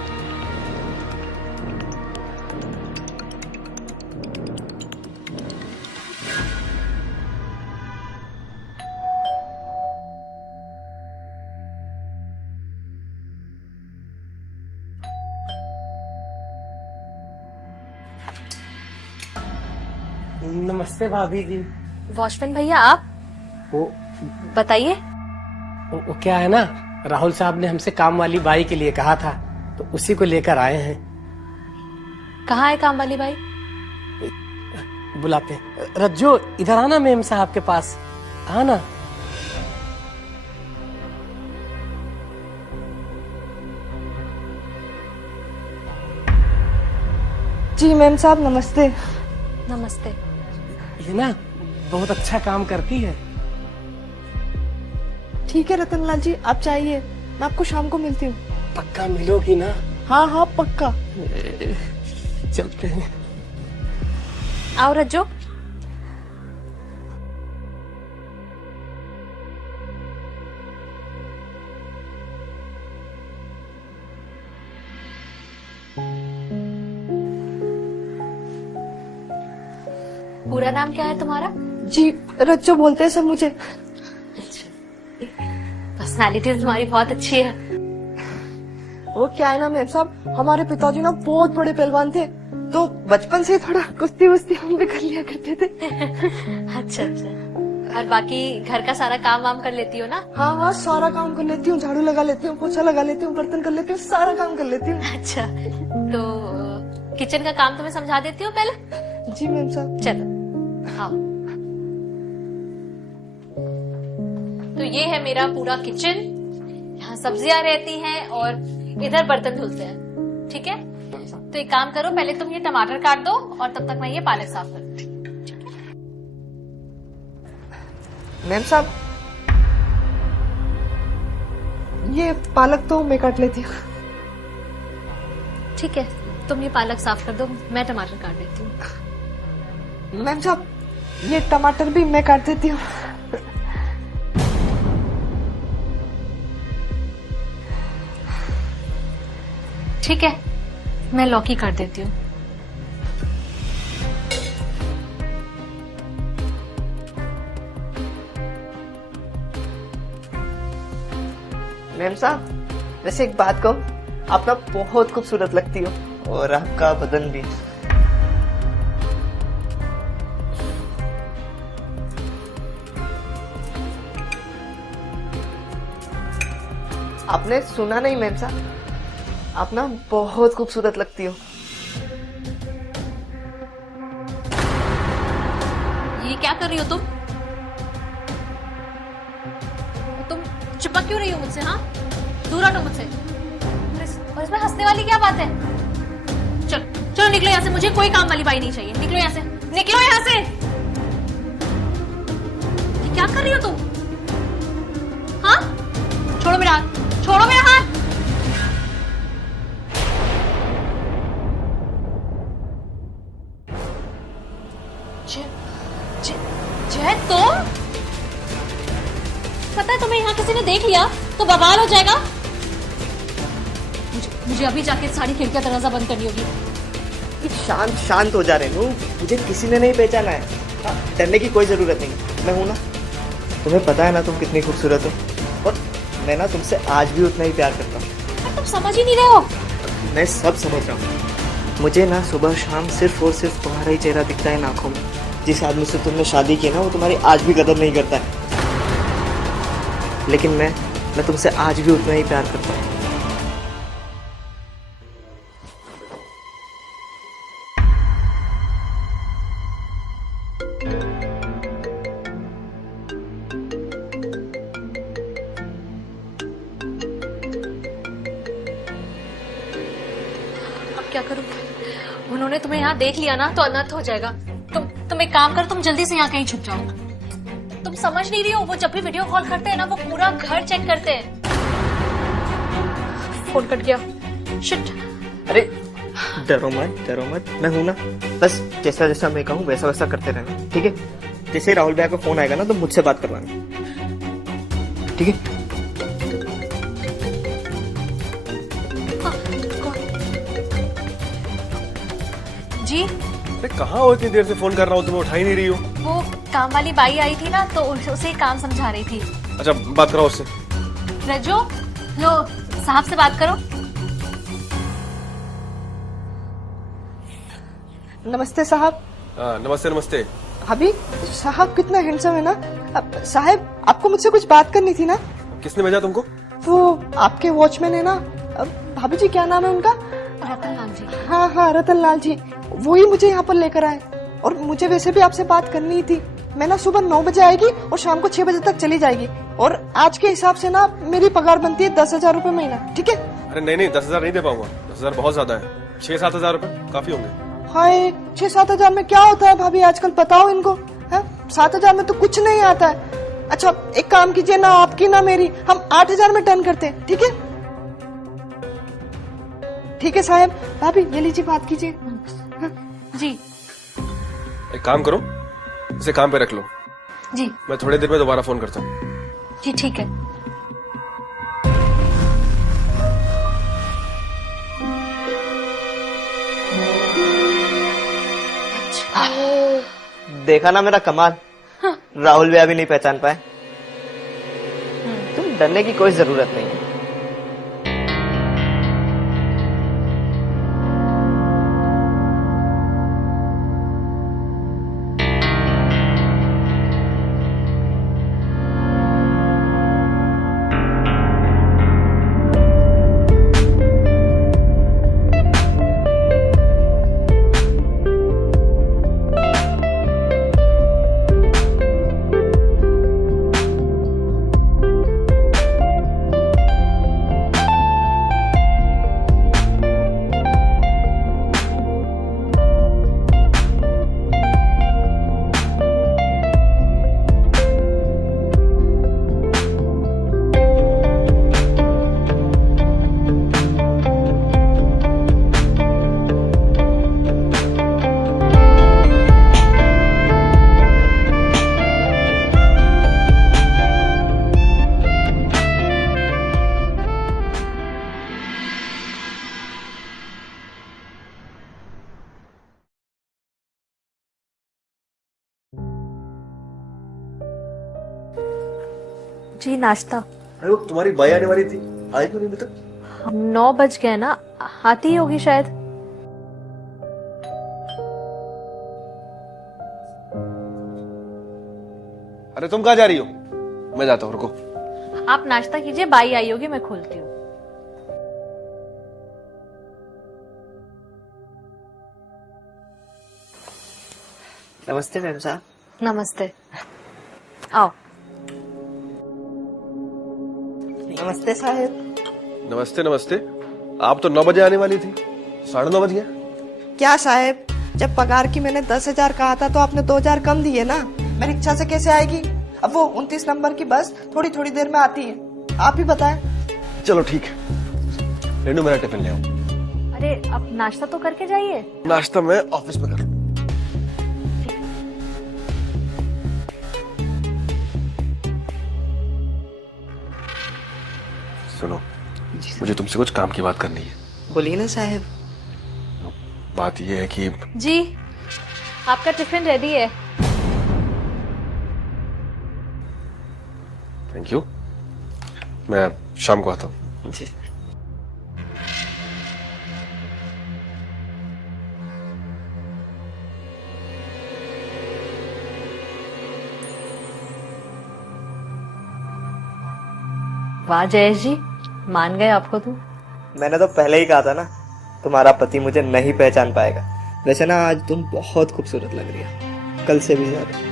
नमस्ते भाभी जी। वॉचमैन भैया आप? वो बताइए। वो क्या है ना, राहुल साहब ने हमसे काम वाली बाई के लिए कहा था, तो उसी को लेकर आए हैं। कहाँ है काम वाली बाई? बुलाते हैं। रज्जो इधर आना मेम साहब के पास, आना। जी मैम साहब नमस्ते। नमस्ते। ये ना बहुत अच्छा काम करती है। ठीक है रतनलाल जी, आप चाहिए, मैं आपको शाम को मिलती हूँ। पक्का मिलोगी ना? हाँ हाँ पक्का। चलते हैं। आओ रज्जो। पूरा नाम क्या है तुम्हारा? जी रज्जो बोलते हैं सब मुझे। पर्सनालिटी तुम्हारी बहुत अच्छी है। वो क्या है ना मेम साहब, हमारे पिताजी ना बहुत बड़े पहलवान थे, तो बचपन से थोड़ा कुश्ती वुस्ती हम भी कर लिया करते थे। अच्छा अच्छा। और बाकी घर का सारा काम वाम कर लेती हो ना? हाँ हाँ, सारा काम कर लेती हूँ, झाड़ू लगा लेती हूँ, पोछा लगा लेती हूँ, बर्तन कर लेती हूँ, सारा काम कर लेती हूँ। अच्छा, तो किचन का काम तुम्हें समझा देती हूँ पहले? जी मैम साहब। चलो हाँ। तो ये है मेरा पूरा किचन, यहाँ सब्जियां रहती हैं और इधर बर्तन धुलते हैं, ठीक है? तो एक काम करो, पहले तुम ये टमाटर काट दो और तब तक मैं ये पालक साफ कर दूँ। मैम साहब, ये पालक तो मैं काट लेती हूँ। ठीक है, तुम ये पालक साफ कर दो, मैं टमाटर काट देती हूँ। मैम साहब, ये टमाटर भी मैं काट देती हूँ। ठीक है, मैं लौकी काट देती हूँ। मैम साहब, वैसे एक बात कहूँ, आप ना बहुत खूबसूरत लगती हो और आपका बदन भी। आपने सुना नहीं मैम साहब, आप ना बहुत खूबसूरत लगती हो। ये क्या कर रही हो तुम? चिपक क्यों रही हो मुझसे? हाँ, दूर हटो मुझसे। और इसमें हंसने वाली क्या बात है? चलो चलो निकलो यहाँ से, मुझे कोई काम वाली बाई नहीं चाहिए। निकलो यहाँ से, निकलो यहाँ से। ये क्या कर रही हो तुम? हाँ, छोड़ो मेरा हाथ, छोड़ो मेरा हाथ। जय तुम, पता है तुम्हें यहाँ किसी ने देख लिया तो बवाल हो जाएगा। मुझे अभी जाके सारी खिड़कियां दरवाजा बंद करनी होगी। शांत शांत हो जा रहे हो, मुझे किसी ने नहीं पहचाना है। डरने की कोई जरूरत नहीं, मैं हूं ना। तुम्हें पता है ना तुम कितनी खूबसूरत हो, और मैं ना तुमसे आज भी उतना ही प्यार करता हूँ। तुम समझ ही नहीं रहे हो। मैं सब समझ रहा हूँ। मुझे ना सुबह शाम सिर्फ और सिर्फ तुम्हारा ही चेहरा दिखता है आंखों में। जिस आदमी से तुमने शादी की ना, वो तुम्हारी आज भी कदर नहीं करता है, लेकिन मैं तुमसे आज भी उतना ही प्यार करता हूँ। अब क्या करूं? उन्होंने तुम्हें यहाँ देख लिया ना तो अनर्थ हो जाएगा। तुम एक काम करो, तुम जल्दी से यहाँ कहीं छुप जाओ। तुम समझ नहीं रही हो, वो जब भी वीडियो कॉल करते हैं ना, वो पूरा घर चेक करते हैं। फोन कट गया, शिट। अरे डरो मत, मैं हूं ना। बस जैसा जैसा मैं कहूँ वैसा वैसा करते रहना, ठीक है? जैसे राहुल भैया का फोन आएगा ना, तो मुझसे बात करवाना, ठीक है? जी अरे कहाँ हो? इतनी देर से फोन कर रहा हूँ, तुम्हें उठा ही नहीं रही हो। वो काम वाली बाई आई थी ना, तो उसे ही काम समझा रही थी। अच्छा, बात कराओ उससे। रजो, लो साहब से बात करो। नमस्ते साहब। नमस्ते नमस्ते। अभी साहब कितना हैंडसम है ना। साहब, आपको मुझसे कुछ बात करनी थी ना। किसने भेजा तुमको? वो आपके वॉचमैन है ना, भाभी जी क्या नाम है उनका? रतनलाल जी। हाँ हाँ, रतनलाल जी, वो ही मुझे यहाँ पर लेकर आए। और मुझे वैसे भी आपसे बात करनी थी। मैं ना सुबह 9 बजे आएगी और शाम को 6 बजे तक चली जाएगी। और आज के हिसाब से ना मेरी पगार बनती है 10,000 रुपए महीना, ठीक है? अरे नहीं, 10,000 नहीं दे पाऊंगा। 10,000 बहुत ज्यादा है। 6-7 हजार रुपए काफी होंगे। हाय, 6-7 हजार में क्या होता है भाभी आजकल, बताओ इनको। 7 हजार में तो कुछ नहीं आता है। अच्छा एक काम कीजिए ना, आपकी ना मेरी, हम 8 हजार में डन करते हैं, ठीक है? ठीक है साहब। भाभी ये लीजिए, बात कीजिए। जी एक काम करो, इसे काम पे रख लो। जी मैं थोड़ी देर में दोबारा फोन करता हूँ। जी ठीक है। देखा ना मेरा कमाल। राहुल भैया भी नहीं पहचान पाए। तुम डरने की कोई जरूरत नहीं है। जी नाश्ता। अरे वो तुम्हारी बाई आने वाली थी, आई क्यों नहीं अभी तक? हम 9 बज गए ना, आती ही होगी शायद। अरे तुम कहाँ जा रही हो? मैं जाता हूँ, रुको। आप नाश्ता कीजिए, बाई आई होगी, मैं खोलती हूँ। नमस्ते मैम साहब। नमस्ते, आओ। नमस्ते साहब। नमस्ते नमस्ते। आप तो 9 बजे आने वाली थी, 9:30 बज गया। क्या साहब, जब पगार की मैंने 10,000 कहा था तो आपने 2,000 कम दिए ना। मैं रिक्शा से कैसे आएगी? अब वो 29 नंबर की बस थोड़ी थोड़ी देर में आती है, आप ही बताएं। चलो ठीक है, रेनू मेरा टिफिन ले आओ। अरे अब नाश्ता तो करके जाइए। नाश्ता मैं ऑफिस में कर लूं। सुनो, मुझे तुमसे कुछ काम की बात करनी है। बोलिए ना साहब। बात यह है कि जी, आपका टिफिन रेडी है। थैंक यू, मैं शाम को आता हूँ। जी। वाह जयेश जी, मान गए आपको तो। मैंने तो पहले ही कहा था ना, तुम्हारा पति मुझे नहीं पहचान पाएगा। वैसे ना आज तुम बहुत खूबसूरत लग रही हो, कल से भी ज्यादा।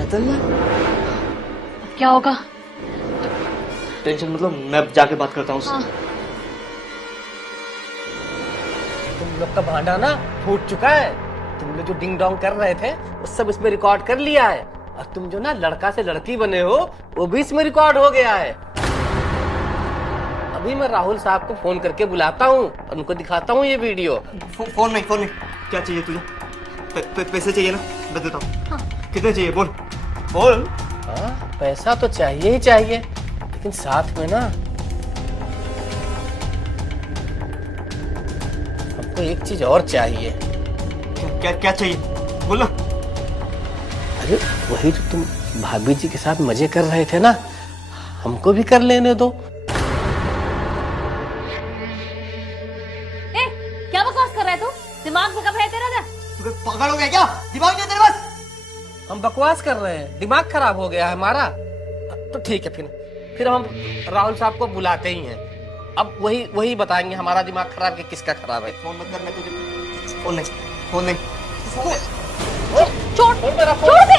अब क्या होगा? टेंशन मतलब मैं जाके बात करता हूँ। हाँ। तुम लोग का भांडा ना फूट चुका है। तुम लोग जो डिंग डोंग कर रहे थे वो सब इसमें रिकॉर्ड कर लिया है, और तुम जो ना लड़का से लड़की बने हो वो भी इसमें रिकॉर्ड हो गया है। अभी मैं राहुल साहब को फोन करके बुलाता हूँ और उनको दिखाता हूँ ये वीडियो। फोन नहीं क्या चाहिए तुझे? पैसे चाहिए ना? मैं देता हूँ। हाँ। कितने चाहिए बोल बोल। हाँ पैसा तो चाहिए ही चाहिए, लेकिन साथ में ना हमको एक चीज और चाहिए। क्या क्या चाहिए बोलो। अरे वही जो तुम भाभी जी के साथ मजे कर रहे थे ना, हमको भी कर लेने दो। ए, क्या बकवास कर रहा है तू? दिमाग से कब है तेरा? पागल हो गया क्या? दिमाग नहीं है तेरे पास? हम बकवास कर रहे हैं, दिमाग खराब हो गया है हमारा। तो ठीक है, फिर हम राहुल साहब को बुलाते ही हैं। अब वही बताएंगे हमारा दिमाग खराब कि किसका खराब है। फोन मत करना तुझे। फोन नहीं छोड़ मेरा फोन। छोड़ दे।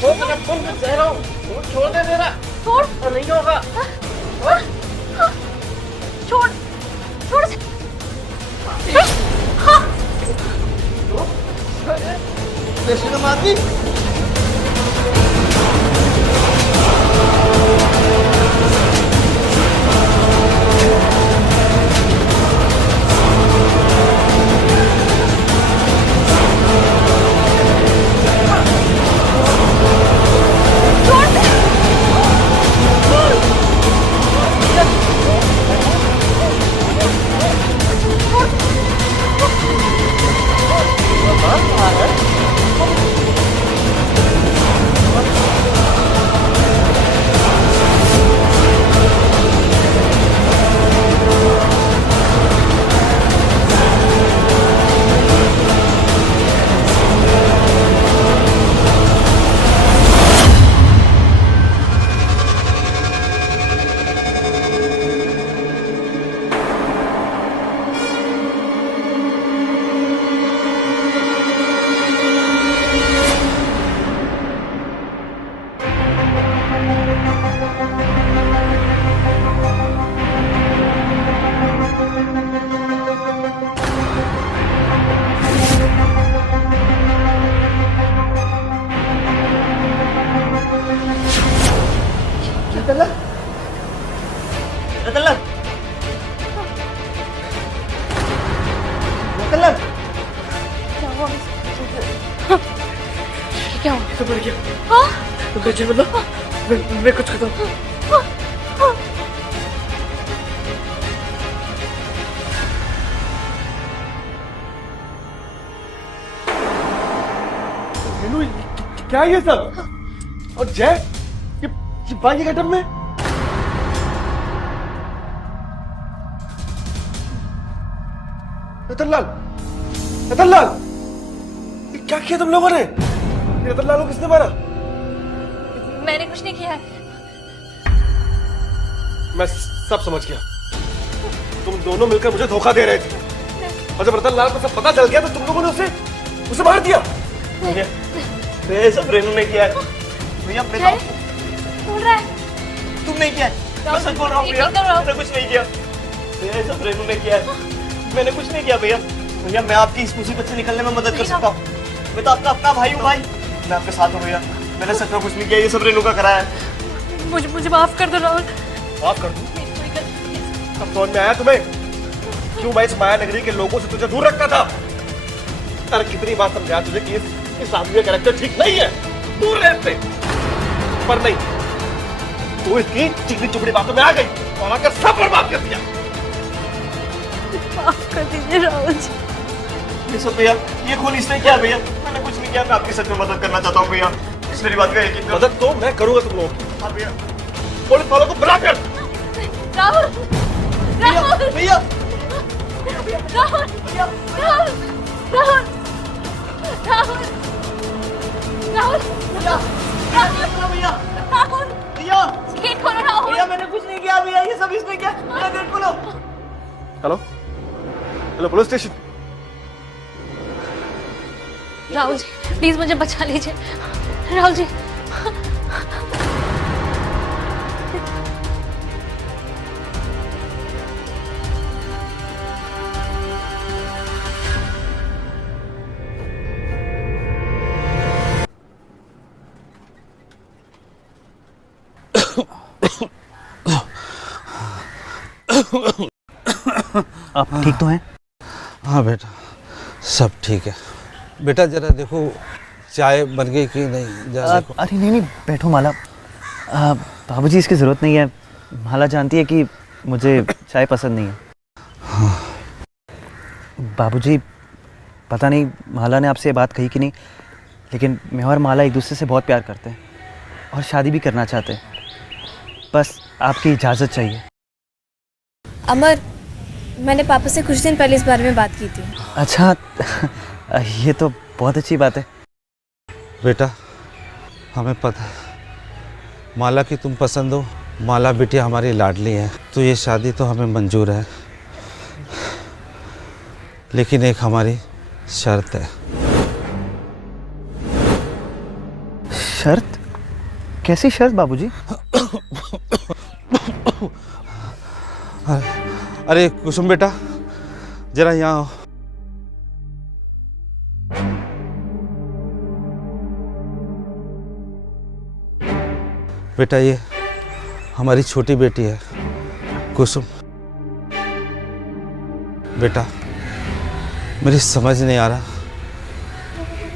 फोन मत कह रहा हूँ, छोड़ दे मेरा। छोड़। नहीं होगा। छोड़। मारती। क्या हुआ? तो बढ़ गया। हाँ? बेचे मतलब मैं कुछ करता हूँ। क्या है ये सब? और जय ये बाकी घटम में रतनलाल, रतनलाल, ये क्या किया तुम लोगों ने? रतनलाल को किसने मारा? मैंने कुछ नहीं किया है। मैं सब समझ गया। तुम दोनों मिलकर मुझे धोखा दे रहे थे, और जब रतनलाल को सब पता चल गया तो तुम लोगों ने उसे मार दिया। ये सब रेनू ने किया है भैया। बोल रहा है तुम नहीं किया है। मैं सच बोल रहा हूँ भैया, मैंने कुछ नहीं किया। ये सब रेनू ने किया है, मैंने कुछ नहीं किया भैया। भैया मैं आपकी इस मुसीबत से निकलने में मदद कर सकता हूँ। मैं तो आपका अपना भाई हूँ भाई, मैं आपके साथ हूँ भैया। मैंने सच में कुछ नहीं किया, ये सब रेनू का कराया है। मुझे माफ कर दो राहुल। माफ कर दूं? अब समझ में आया तुम्हें क्यों मैं इस माया नगरी के लोगों से तुझे दूर रखता था? अरे कितनी बार समझाया तुझे कि इस आदमी का कैरेक्टर ठीक नहीं है, दूर रह इससे। पर नहीं, तू इसकी चिकनी चुपड़ी बातों में आ गई और आकर सब बर्बाद कर दिया। माफ कर दीजिए राहुल जी। ये सब भैया, ये खून इसने किया भैया। मैंने कुछ नहीं किया, मैं आपकी सच में मदद करना चाहता हूँ भैया। इस मेरी बात का यकीन करो। मदद तो मैं करूंगा तुम लोगों की। हाँ भैया। पुलिस वालों को बुला कर। राहुल, राहुल, भैया, राहुल, राहुल, राहुल, राहुल, राहुल, भैया, राहुल, भैया, गेट खोलो राहुल। भैया मैंने कुछ नहीं किया भैया, ये सब इसने किया। मेरा गेट खोलो। Hello, hello police station. Rahul ji please मुझे बचा लीजिए। राहुल जी आप ठीक तो हैं? हाँ बेटा सब ठीक है। बेटा जरा देखो चाय बन गई कि नहीं? अरे नहीं बैठो माला, बाबूजी इसकी ज़रूरत नहीं है। माला जानती है कि मुझे चाय पसंद नहीं है। बाबूजी पता नहीं माला ने आपसे ये बात कही कि नहीं, लेकिन मैं और माला एक दूसरे से बहुत प्यार करते हैं और शादी भी करना चाहते हैं। बस आपकी इजाज़त चाहिए। अमर, मैंने पापा से कुछ दिन पहले इस बारे में बात की थी। अच्छा, ये तो बहुत अच्छी बात है। बेटा, हमें पता है माला की तुम पसंद हो। माला बिटिया हमारी लाडली है, तो ये शादी तो हमें मंजूर है, लेकिन एक हमारी शर्त है। शर्त? कैसी शर्त बाबूजी? अरे कुसुम बेटा, जरा यहाँ आओ। बेटा, ये हमारी छोटी बेटी है कुसुम। बेटा, मेरी समझ नहीं आ रहा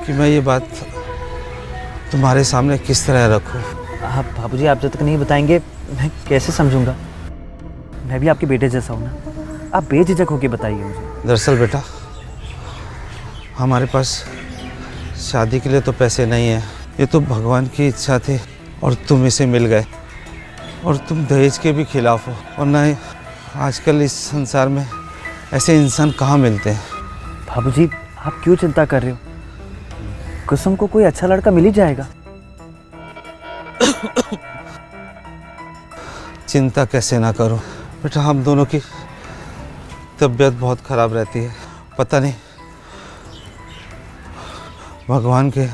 कि मैं ये बात तुम्हारे सामने किस तरह रखूं। आप बाबूजी, आप जब तक नहीं बताएंगे मैं कैसे समझूंगा? मैं भी आपके बेटे जैसा हूँ ना। आप बेझिझक होके बताइए मुझे। दरअसल बेटा, हमारे पास शादी के लिए तो पैसे नहीं है। ये तो भगवान की इच्छा थी और तुम इसे मिल गए, और तुम दहेज के भी खिलाफ हो। और ना ही आजकल इस संसार में ऐसे इंसान कहाँ मिलते हैं। बाबूजी, आप क्यों चिंता कर रहे हो? कुसुम को कोई अच्छा लड़का मिल ही जाएगा। चिंता कैसे ना करो बेटा, हम दोनों की तबीयत बहुत ख़राब रहती है। पता नहीं भगवान के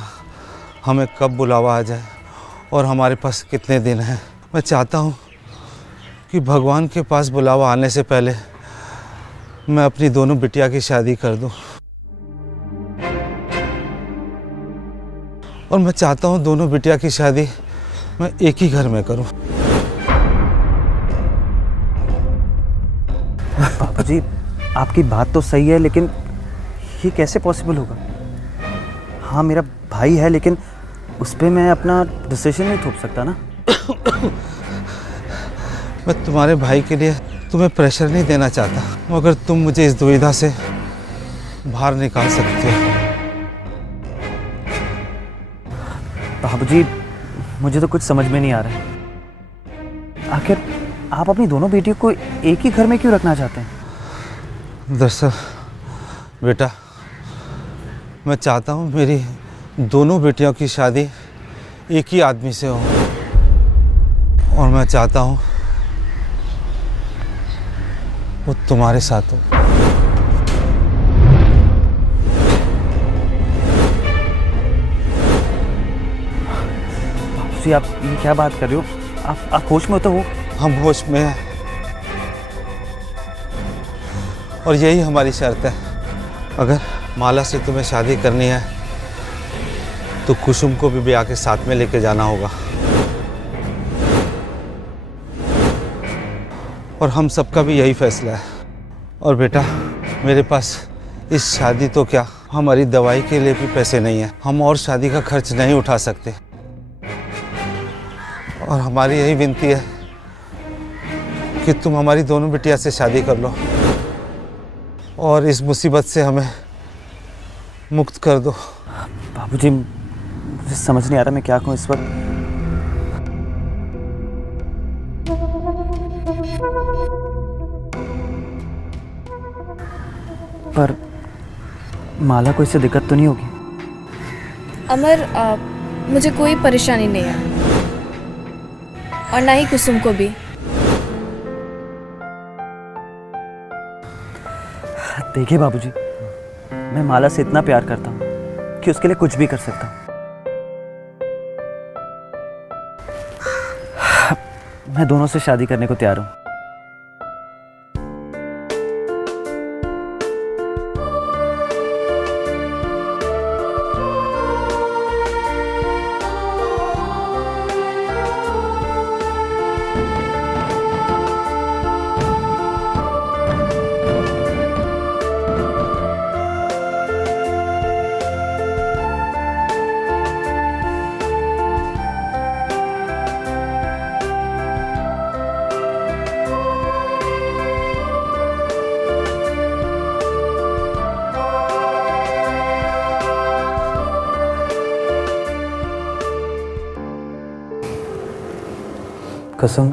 हमें कब बुलावा आ जाए और हमारे पास कितने दिन हैं। मैं चाहता हूँ कि भगवान के पास बुलावा आने से पहले मैं अपनी दोनों बिटिया की शादी कर दूँ, और मैं चाहता हूँ दोनों बिटिया की शादी मैं एक ही घर में करूँ। बाबूजी, आपकी बात तो सही है, लेकिन ये कैसे पॉसिबल होगा? हाँ, मेरा भाई है, लेकिन उस पर मैं अपना डिसीजन नहीं थोप सकता ना। मैं तुम्हारे भाई के लिए तुम्हें प्रेशर नहीं देना चाहता, मगर तुम मुझे इस दुविधा से बाहर निकाल सकते हो। बाबूजी, मुझे तो कुछ समझ में नहीं आ रहा है। आखिर आप अपनी दोनों बेटियों को एक ही घर में क्यों रखना चाहते हैं? दरअसल बेटा, मैं चाहता हूँ मेरी दोनों बेटियों की शादी एक ही आदमी से हो, और मैं चाहता हूँ वो तुम्हारे साथ हो। बाबूजी, आप ये क्या बात कर रहे हो? आप होश में तो हो? हम होश में हैं, और यही हमारी शर्त है। अगर माला से तुम्हें शादी करनी है तो कुसुम को भी ब्याह के साथ में लेके जाना होगा, और हम सबका भी यही फैसला है। और बेटा, मेरे पास इस शादी तो क्या, हमारी दवाई के लिए भी पैसे नहीं है। हम और शादी का खर्च नहीं उठा सकते, और हमारी यही विनती है कि तुम हमारी दोनों बिटिया से शादी कर लो और इस मुसीबत से हमें मुक्त कर दो। बाबूजी, मुझे समझ नहीं आ रहा मैं क्या कहूँ इस वक्त। पर माला को इससे दिक्कत तो नहीं होगी? अमर, मुझे कोई परेशानी नहीं है, और ना ही कुसुम को भी। देखिए बाबूजी, मैं माला से इतना प्यार करता हूँ कि उसके लिए कुछ भी कर सकता हूँ। मैं दोनों से शादी करने को तैयार हूँ। कसम,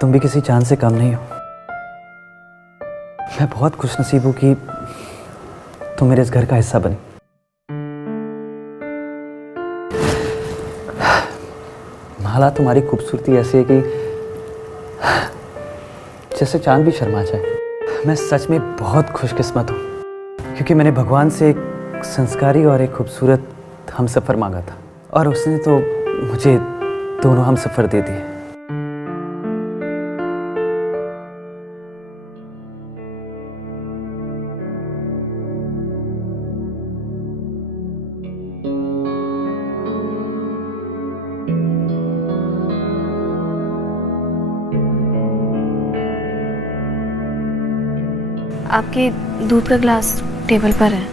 तुम भी किसी चांद से कम नहीं हो। मैं बहुत खुशनसीब हूं कि तुम मेरे इस घर का हिस्सा बनी। माला, तुम्हारी खूबसूरती ऐसी है कि जैसे चांद भी शर्मा जाए। मैं सच में बहुत खुशकिस्मत हूँ, क्योंकि मैंने भगवान से एक संस्कारी और एक खूबसूरत हमसफ़र मांगा था, और उसने तो मुझे दोनों हमसफ़र दे दिए। आपके दूध का ग्लास टेबल पर है।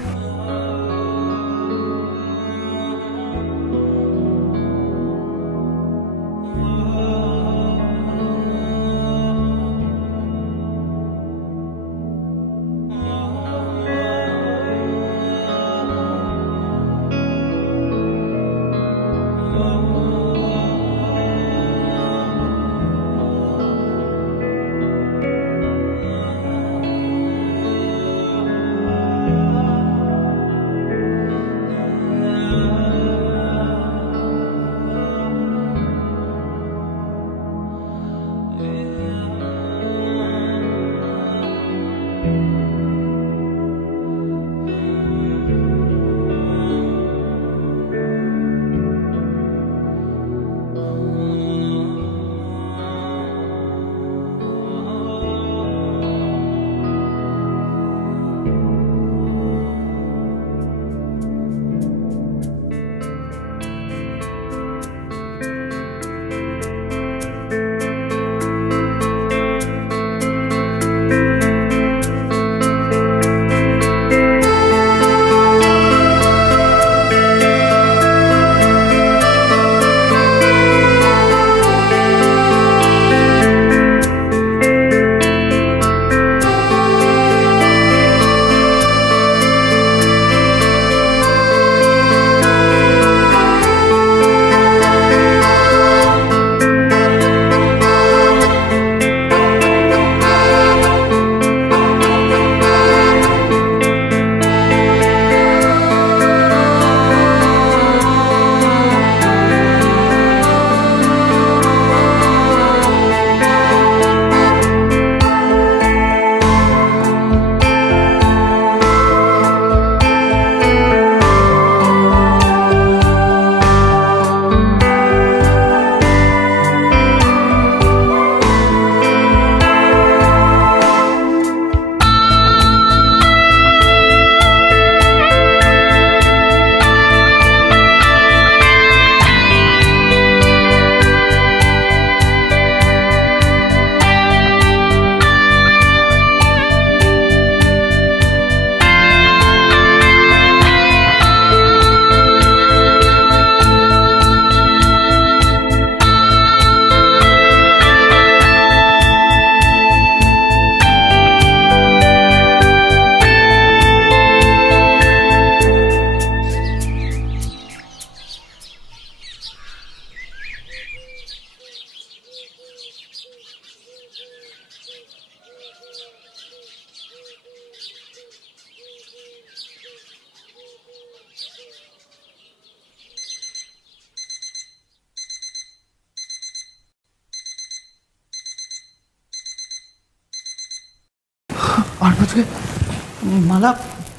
माला,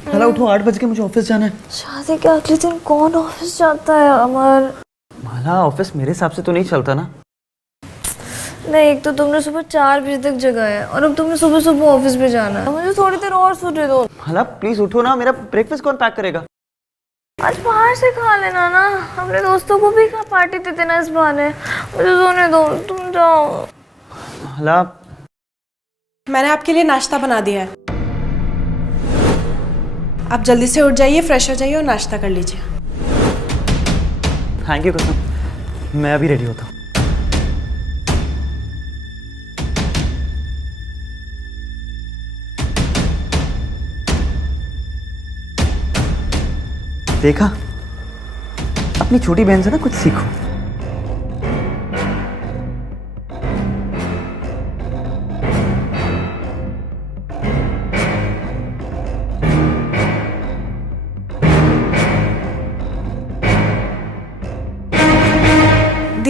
माला उठो, 8 बज के मुझे ऑफिस जाना है। शादी के अगले दिन कौन ऑफिस जाता है अमर? माला, ऑफिस मेरे हिसाब से तो नहीं चलता ना। नहीं, एक तो तुमने सुबह 4 बजे तक जगाया है और अब तुमने सुबह सुबह ऑफिस पे जाना है। मुझे थोड़ी देर और सोने दो। माला प्लीज उठो ना, मेरा ब्रेकफास्ट कौन पैक करेगा? आज बाहर से खा लेना ना, अपने दोस्तों को भी पार्टी दे देना इस बहाने। मुझे सोने दो, तुम जाओ। माला, मैंने आपके लिए नाश्ता बना दिया है, आप जल्दी से उठ जाइए, फ्रेश हो जाइए और नाश्ता कर लीजिए। थैंक यू कसम, मैं अभी रेडी होता हूँ। देखा, अपनी छोटी बहन से ना कुछ सीखो।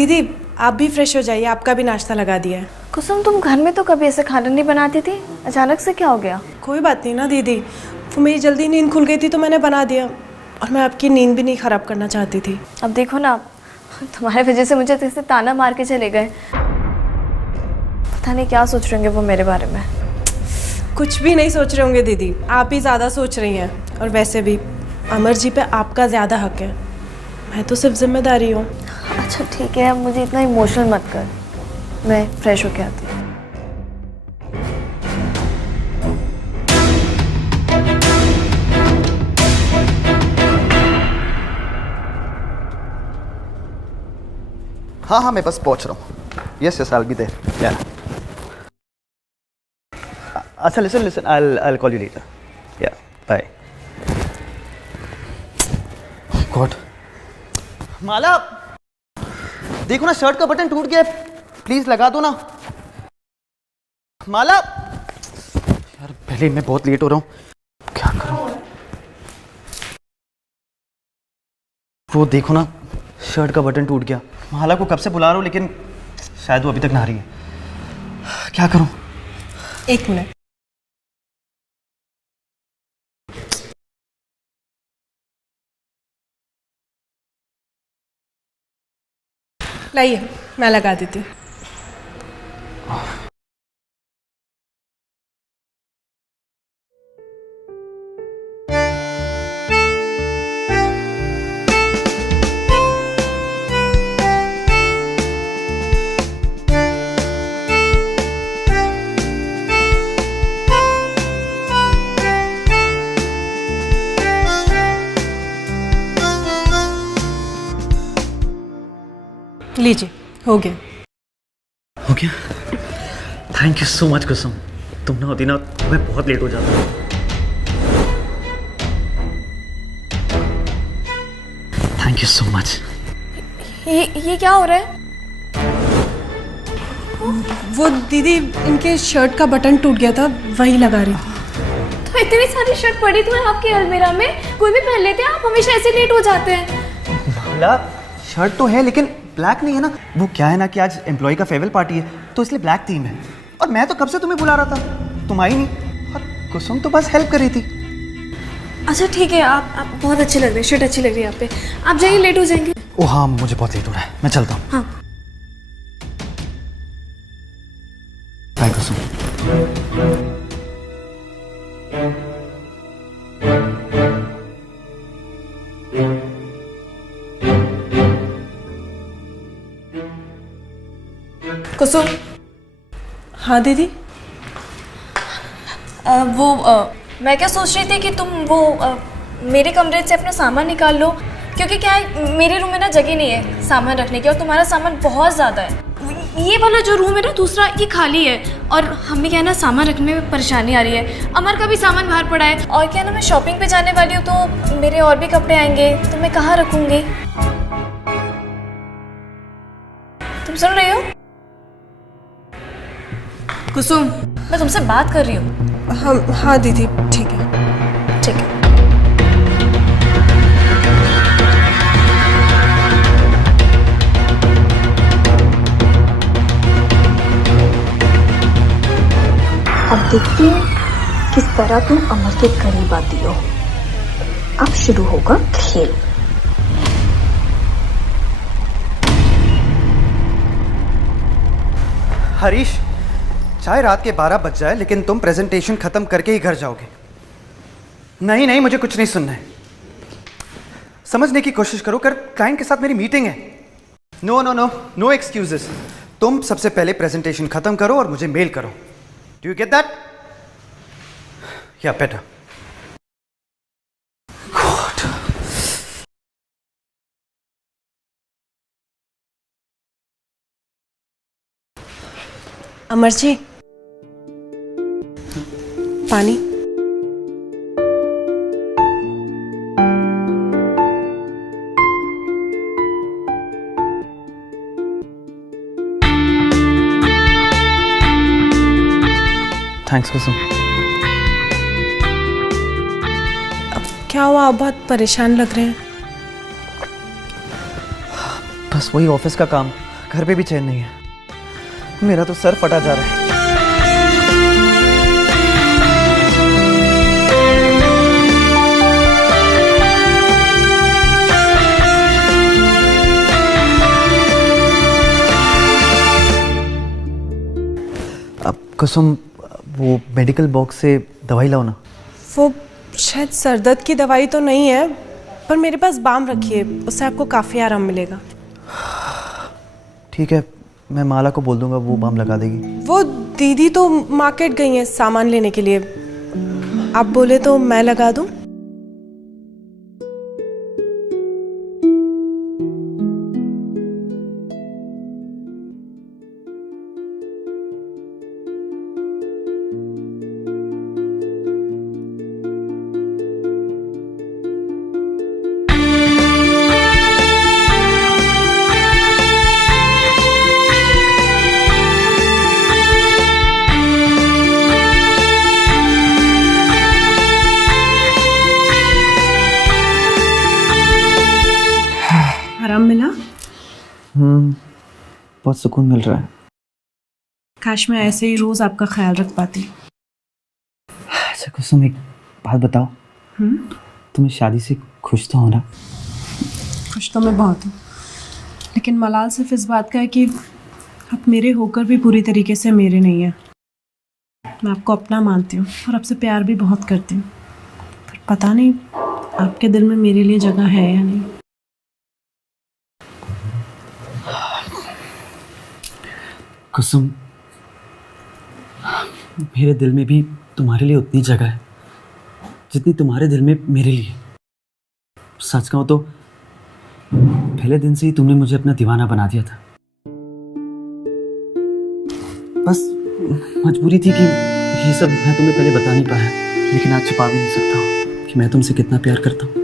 दीदी आप भी फ्रेश हो जाइए, आपका भी नाश्ता लगा दिया है। कुसुम तुम घर में तो कभी ऐसे खाना नहीं बनाती थी, अचानक से क्या हो गया? कोई बात नहीं ना दीदी, वो मेरी जल्दी नींद खुल गई थी तो मैंने बना दिया, और मैं आपकी नींद भी नहीं ख़राब करना चाहती थी। अब देखो ना, तुम्हारे वजह से मुझे तो ताना मार के चले गए। पता नहीं क्या सोच रहे होंगे वो मेरे बारे में। कुछ भी नहीं सोच रहे होंगे दीदी, आप ही ज़्यादा सोच रही हैं। और वैसे भी अमर जी पे आपका ज़्यादा हक है, मैं तो सिर्फ जिम्मेदारी हूँ। अच्छा ठीक है, अब मुझे इतना इमोशनल मत कर, मैं फ्रेश होके आती हूँ। हाँ मैं बस पहुंच रहा हूँ। Yes I will be there. Yeah अच्छा listen I call you later. Yeah bye. गॉड माला, देखो ना शर्ट का बटन टूट गया है, प्लीज लगा दो ना। माला यार, पहले मैं बहुत लेट हो रहा हूँ, क्या करूँ? वो देखो ना शर्ट का बटन टूट गया। माला को कब से बुला रहा हूँ लेकिन शायद वो अभी तक नहा रही है, क्या करूँ? एक मिनट। लाइए मैं लगा देती हूँ। लीजिए, हो गया। हो गया? थैंक यू सो मच कुसुम, तुम ना होती ना मैं बहुत लेट हो जाता। Thank you so much. ये क्या हो रहा है? वो दीदी इनके शर्ट का बटन टूट गया था, वही लगा रही थी। तो इतनी सारी शर्ट पड़ी तो है आपके अलमीरा में, कोई भी पहन लेते हैं, आप हमेशा ऐसे लेट हो जाते हैं। माला शर्ट तो है लेकिन ब्लैक नहीं है ना। वो क्या है ना कि आज एम्प्लॉय का फेयरवेल पार्टी है तो इसलिए ब्लैक थीम है, और मैं तो कब से तुम्हें बुला रहा था, तुम आई नहीं, और कुसुम तो बस हेल्प कर रही थी। अच्छा ठीक है, आप बहुत अच्छे लग रहे हैं, शर्ट अच्छी लग रही है आप पे। आप जाइए, लेट हो जाएंगे। ओ हाँ मुझे बहुत लेट हो रहा है, मैं चलता हूँ। हाँ बाय कुसुम। कुसुम। हाँ दीदी। मैं क्या सोच रही थी कि तुम मेरे कमरे से अपना सामान निकाल लो, क्योंकि क्या है मेरे रूम में ना जगह नहीं है सामान रखने की, और तुम्हारा सामान बहुत ज़्यादा है। ये वाला जो रूम है ना दूसरा, ये खाली है, और हमें क्या है ना सामान रखने में परेशानी आ रही है। अमर का भी सामान बाहर पड़ा है, और क्या है ना मैं शॉपिंग पे जाने वाली हूँ तो मेरे और भी कपड़े आएंगे, तो मैं कहाँ रखूँगी? तुम सुन रही हो कुसुम? मैं तुमसे बात कर रही हूँ। हाँ दीदी ठीक है। ठीक है। अब देखते हैं किस तरह तुम अमर के करीब आती हो। अब शुरू होगा खेल। हरीश, चाहे रात के 12 बज जाए लेकिन तुम प्रेजेंटेशन खत्म करके ही घर जाओगे। नहीं मुझे कुछ नहीं सुनना है, समझने की कोशिश करो। कर क्लाइंट के साथ मेरी मीटिंग है। No excuses. तुम सबसे पहले प्रेजेंटेशन खत्म करो और मुझे मेल करो। Do you get that? या बेटर। अमर जी, पानी। थैंक्स कुसुम। अब क्या हुआ, आप बहुत परेशान लग रहे हैं। बस वही ऑफिस का काम, घर पे भी चैन नहीं है। मेरा तो सर फटा जा रहा है। अब कुसुम, वो मेडिकल बॉक्स से दवाई लाओ ना। वो शायद सर दर्द की दवाई तो नहीं है, पर मेरे पास बाम रखी है, उससे आपको काफ़ी आराम मिलेगा। ठीक है, मैं माला को बोल दूंगा, वो बाम लगा देगी। वो दीदी तो मार्केट गई हैं सामान लेने के लिए, आप बोले तो मैं लगा दूं? आराम मिला? बहुत सुकून मिल रहा है। काश मैं ऐसे ही रोज आपका ख्याल रख पाती। अच्छा कुसुम, एक बात बताओ, तुम्हें शादी से खुश तो हो ना? खुश तो मैं बहुत हूँ, लेकिन मलाल सिर्फ इस बात का है कि आप मेरे होकर भी पूरी तरीके से मेरे नहीं हैं। मैं आपको अपना मानती हूँ और आपसे प्यार भी बहुत करती हूँ, पर पता नहीं आपके दिल में मेरे लिए जगह है या नहीं। कुसुम, मेरे दिल में भी तुम्हारे लिए उतनी जगह है जितनी तुम्हारे दिल में मेरे लिए। सच कहूं तो पहले दिन से ही तुमने मुझे अपना दीवाना बना दिया था। बस मजबूरी थी कि ये सब मैं तुम्हें पहले बता नहीं पाया, लेकिन आज छुपा भी नहीं सकता कि मैं तुमसे कितना प्यार करता हूँ।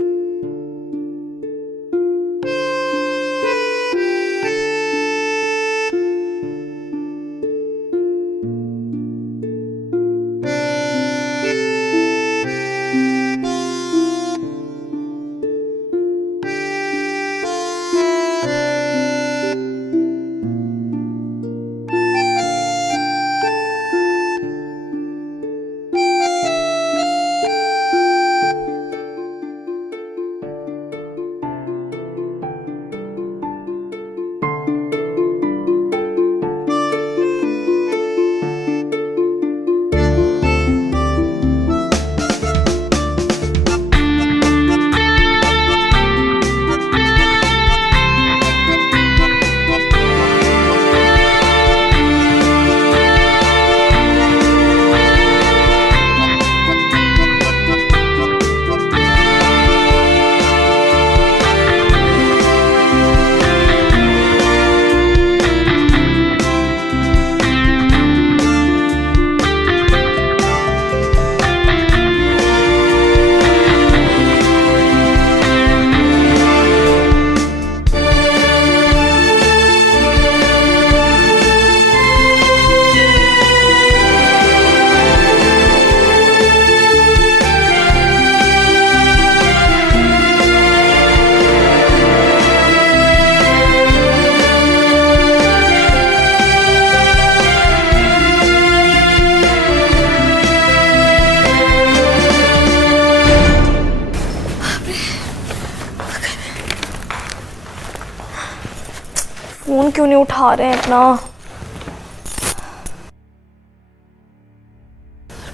फोन क्यों नहीं उठा रहे हैं अपना?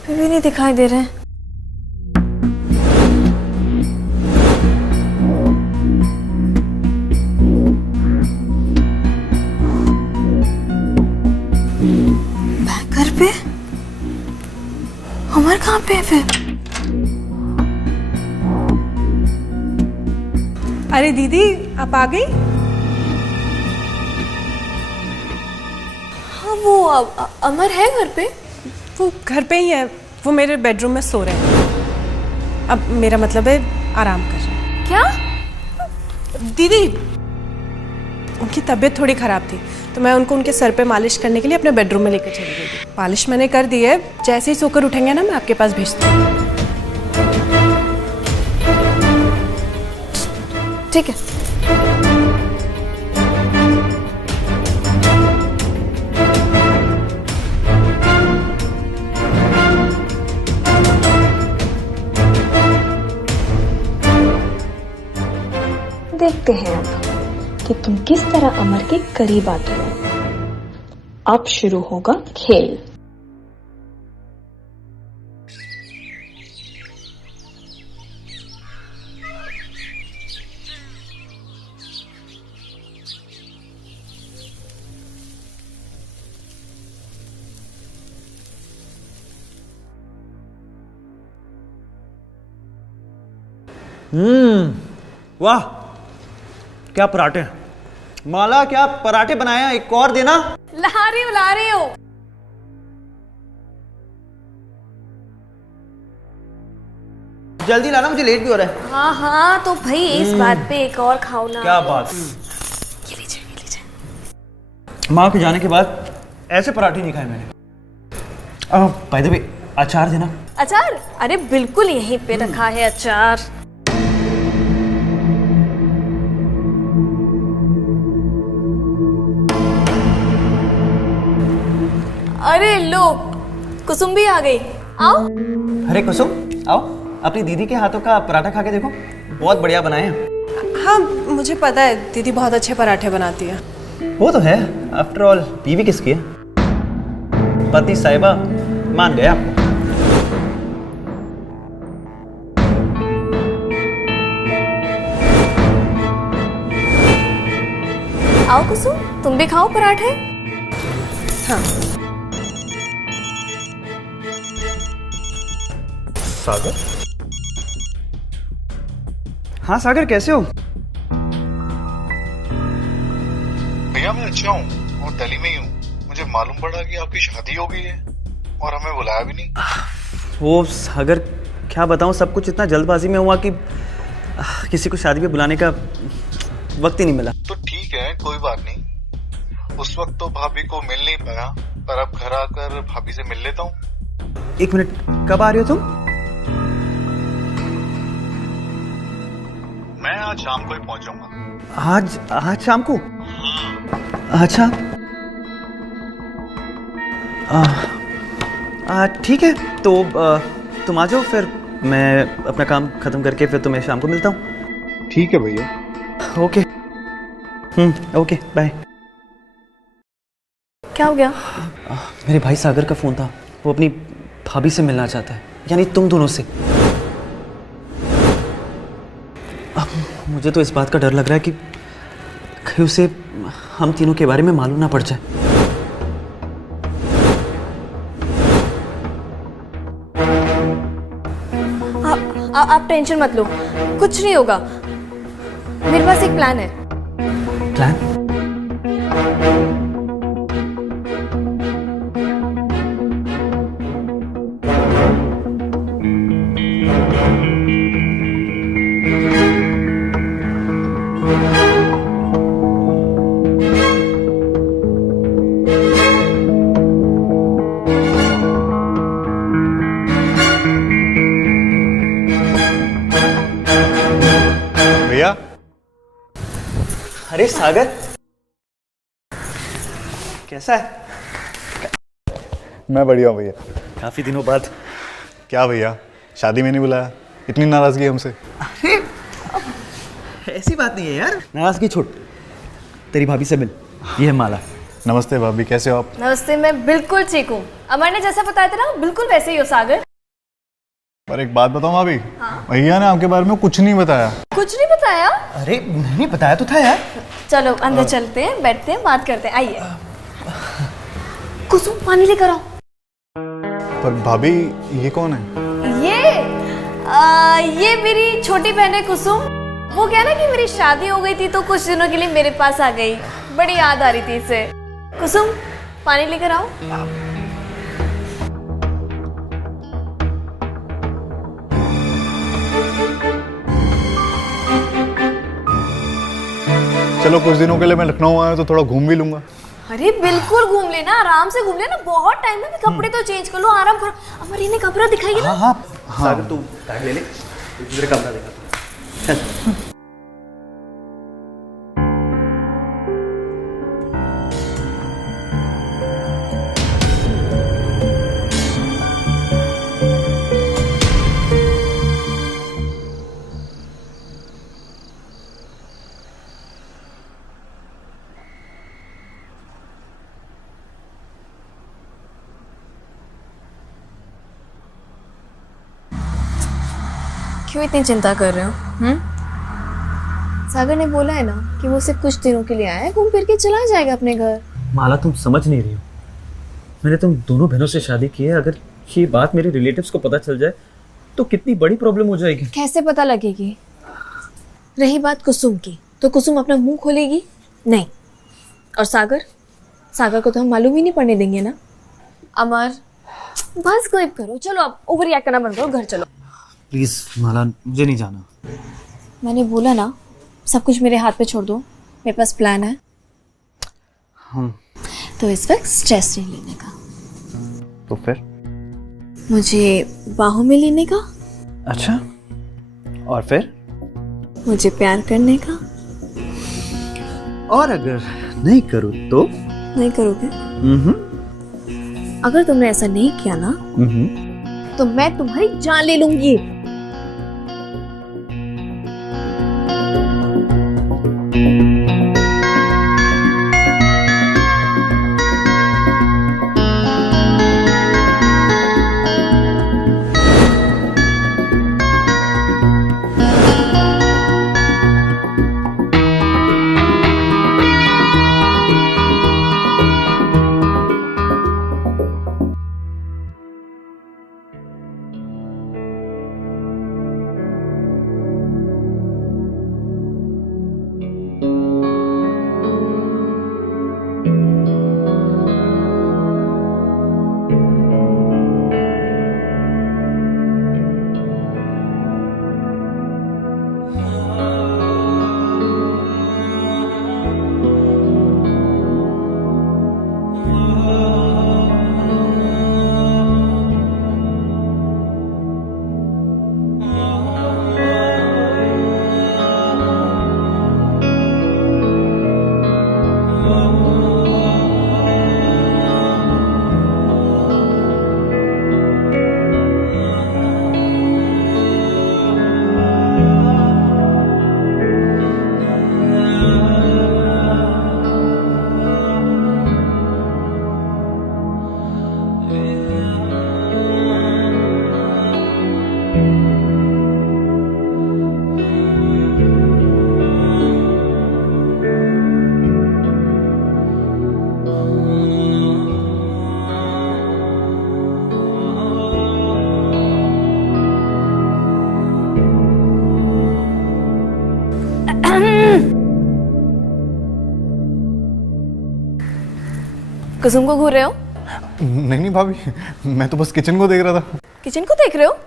फिर भी नहीं दिखाई दे रहे हैं। घर पे? अमर कहाँ पे है फिर? अरे दीदी, आप आ गई? वो अमर है घर पे? वो घर पे ही है, वो मेरे बेडरूम में सो रहे हैं। अब मेरा मतलब है आराम कर रहे हैं। क्या? दीदी, उनकी तबीयत थोड़ी खराब थी, तो मैं उनको उनके सर पे मालिश करने के लिए अपने बेडरूम में लेकर चली गई थी। मालिश मैंने कर दी है, जैसे ही सोकर उठेंगे ना मैं आपके पास भेजती हूँ। ठीक है। देखते हैं अब कि तुम किस तरह अमर के करीब आते हो। अब शुरू होगा खेल। वाह क्या पराठे हैं। माला क्या पराठे बनाए हैं, एक और देना। ला रही हो। जल्दी लाना, मुझे लेट भी हो रहा है। हाँ हाँ तो भाई इस बात पे एक और खाओ ना। क्या बात। ये लीजिए। माँ के जाने के बाद ऐसे पराठे नहीं खाए मैंने। बाय द वे अचार देना। अचार? अरे बिल्कुल यहीं पे रखा है अचार। अरे लो, कुसुम भी आ गई। आओ। अरे कुसुम आओ, अपनी दीदी के हाथों का पराठा खा के देखो, बहुत बढ़िया बनाए हैं। हाँ मुझे पता है, दीदी बहुत अच्छे पराठे बनाती है। वो तो है, आफ्टर ऑल बीवी किसकी है? पति साहिबा मान गए आपको। आओ कुसुम, तुम भी खाओ पराठे। हाँ। सागर? हाँ सागर कैसे हो? भैया मैं अच्छा हूँ और दिल्ली में ही हूँ। मुझे मालूम पड़ा कि आपकी शादी हो गई है और हमें बुलाया भी नहीं। वो सागर क्या बताऊँ, सब कुछ इतना जल्दबाजी में हुआ कि किसी को शादी पे बुलाने का वक्त ही नहीं मिला। तो ठीक है, कोई बात नहीं। उस वक्त तो भाभी को मिल नहीं पाया, पर अब घर आकर भाभी से मिल लेता हूँ। एक मिनट, कब आ रहे हो तुम? मैं आज शाम को ही पहुंच जाऊंगा। आज शाम को? अच्छा ठीक है, तो तुम आ जाओ, फिर मैं अपना काम खत्म करके फिर तुम्हें शाम को मिलता हूँ। ठीक है भैया। ओके। Okay bye. क्या हो गया? मेरे भाई सागर का फोन था, वो अपनी भाभी से मिलना चाहता है, यानी तुम दोनों से। अब मुझे तो इस बात का डर लग रहा है कि कहीं उसे हम तीनों के बारे में मालूम ना पड़ जाए। आप टेंशन मत लो, कुछ नहीं होगा। मेरे पास एक प्लान है। प्लान? भैया। अरे सागर कैसा है? मैं बढ़िया हूँ भैया। काफी दिनों बाद। क्या भैया, शादी में नहीं बुलाया? इतनी नाराजगी हमसे? अरे ऐसी बात नहीं है यार, नाराजगी छोड़, तेरी भाभी से मिल। ये है माला। नमस्ते भाभी, कैसे हो आप? नमस्ते, मैं बिल्कुल ठीक हूँ। अमर ने जैसा बताया था ना, बिल्कुल वैसे ही हो सागर। पर एक बात बताऊं भाभी, भैया ने आपके बारे में कुछ नहीं बताया। कुछ नहीं बताया? अरे नहीं बताया तो था यार। चलो अंदर चलते हैं, बैठते हैं, बात करते हैं। आइए। कुसुम पानी लेकर आओ। पर भाभी ये कौन है? ये मेरी छोटी बहन है कुसुम। वो क्या ना कि मेरी शादी हो गई थी तो कुछ दिनों के लिए मेरे पास आ गई। बड़ी याद आ रही थी इसे। कुसुम पानी लेकर आओ। चलो कुछ दिनों के लिए मैं लखनऊ आया तो थोड़ा घूम भी लूंगा। अरे बिल्कुल घूम लेना, आराम से घूम लेना। बहुत टाइम है, कपड़े तो चेंज कर लो, आराम करो। अमर इन्हें कपड़ा दिखाइए ना। हाँ। सागर तू बैग ले ले, मेरे कमरा दिखा। चल। क्यों इतनी चिंता कर रहे हो? सागर ने बोला है ना कि वो सिर्फ कुछ दिनों के लिए आया है, घूम फिर के चला जाएगा अपने घर। माला तुम समझ नहीं रही हो, मैंने तुम दोनों बहनों से शादी की है। अगर ये बात मेरे रिलेटिव्स को पता चल जाए तो कितनी बड़ी प्रॉब्लम हो जाएगी। कैसे पता लगेगी? रही बात कुसुम की, तो कुसुम अपना मुंह खोलेगी नहीं। और सागर को तो हम मालूम ही नहीं पड़ने देंगे ना। अमर बस गायब करो, चलो अब ओवर रिएक्ट करना बंद करो, घर चलो। प्लीज माला, मुझे नहीं जाना। मैंने बोला ना, सब कुछ मेरे हाथ पे छोड़ दो, मेरे पास प्लान है। तो इस वक्त स्ट्रेस नहीं लेने का। तो फिर मुझे बाहों में लेने का। अच्छा, और फिर मुझे प्यार करने का। और अगर नहीं करूँ तो? नहीं करोगे? अगर तुमने ऐसा नहीं किया ना तो मैं तुम्हारी जान ले लूंगी। कुसुम को घूर रहे हो? नहीं भाभी, मैं तो बस किचन को देख रहा था। किचन को देख रहे हो?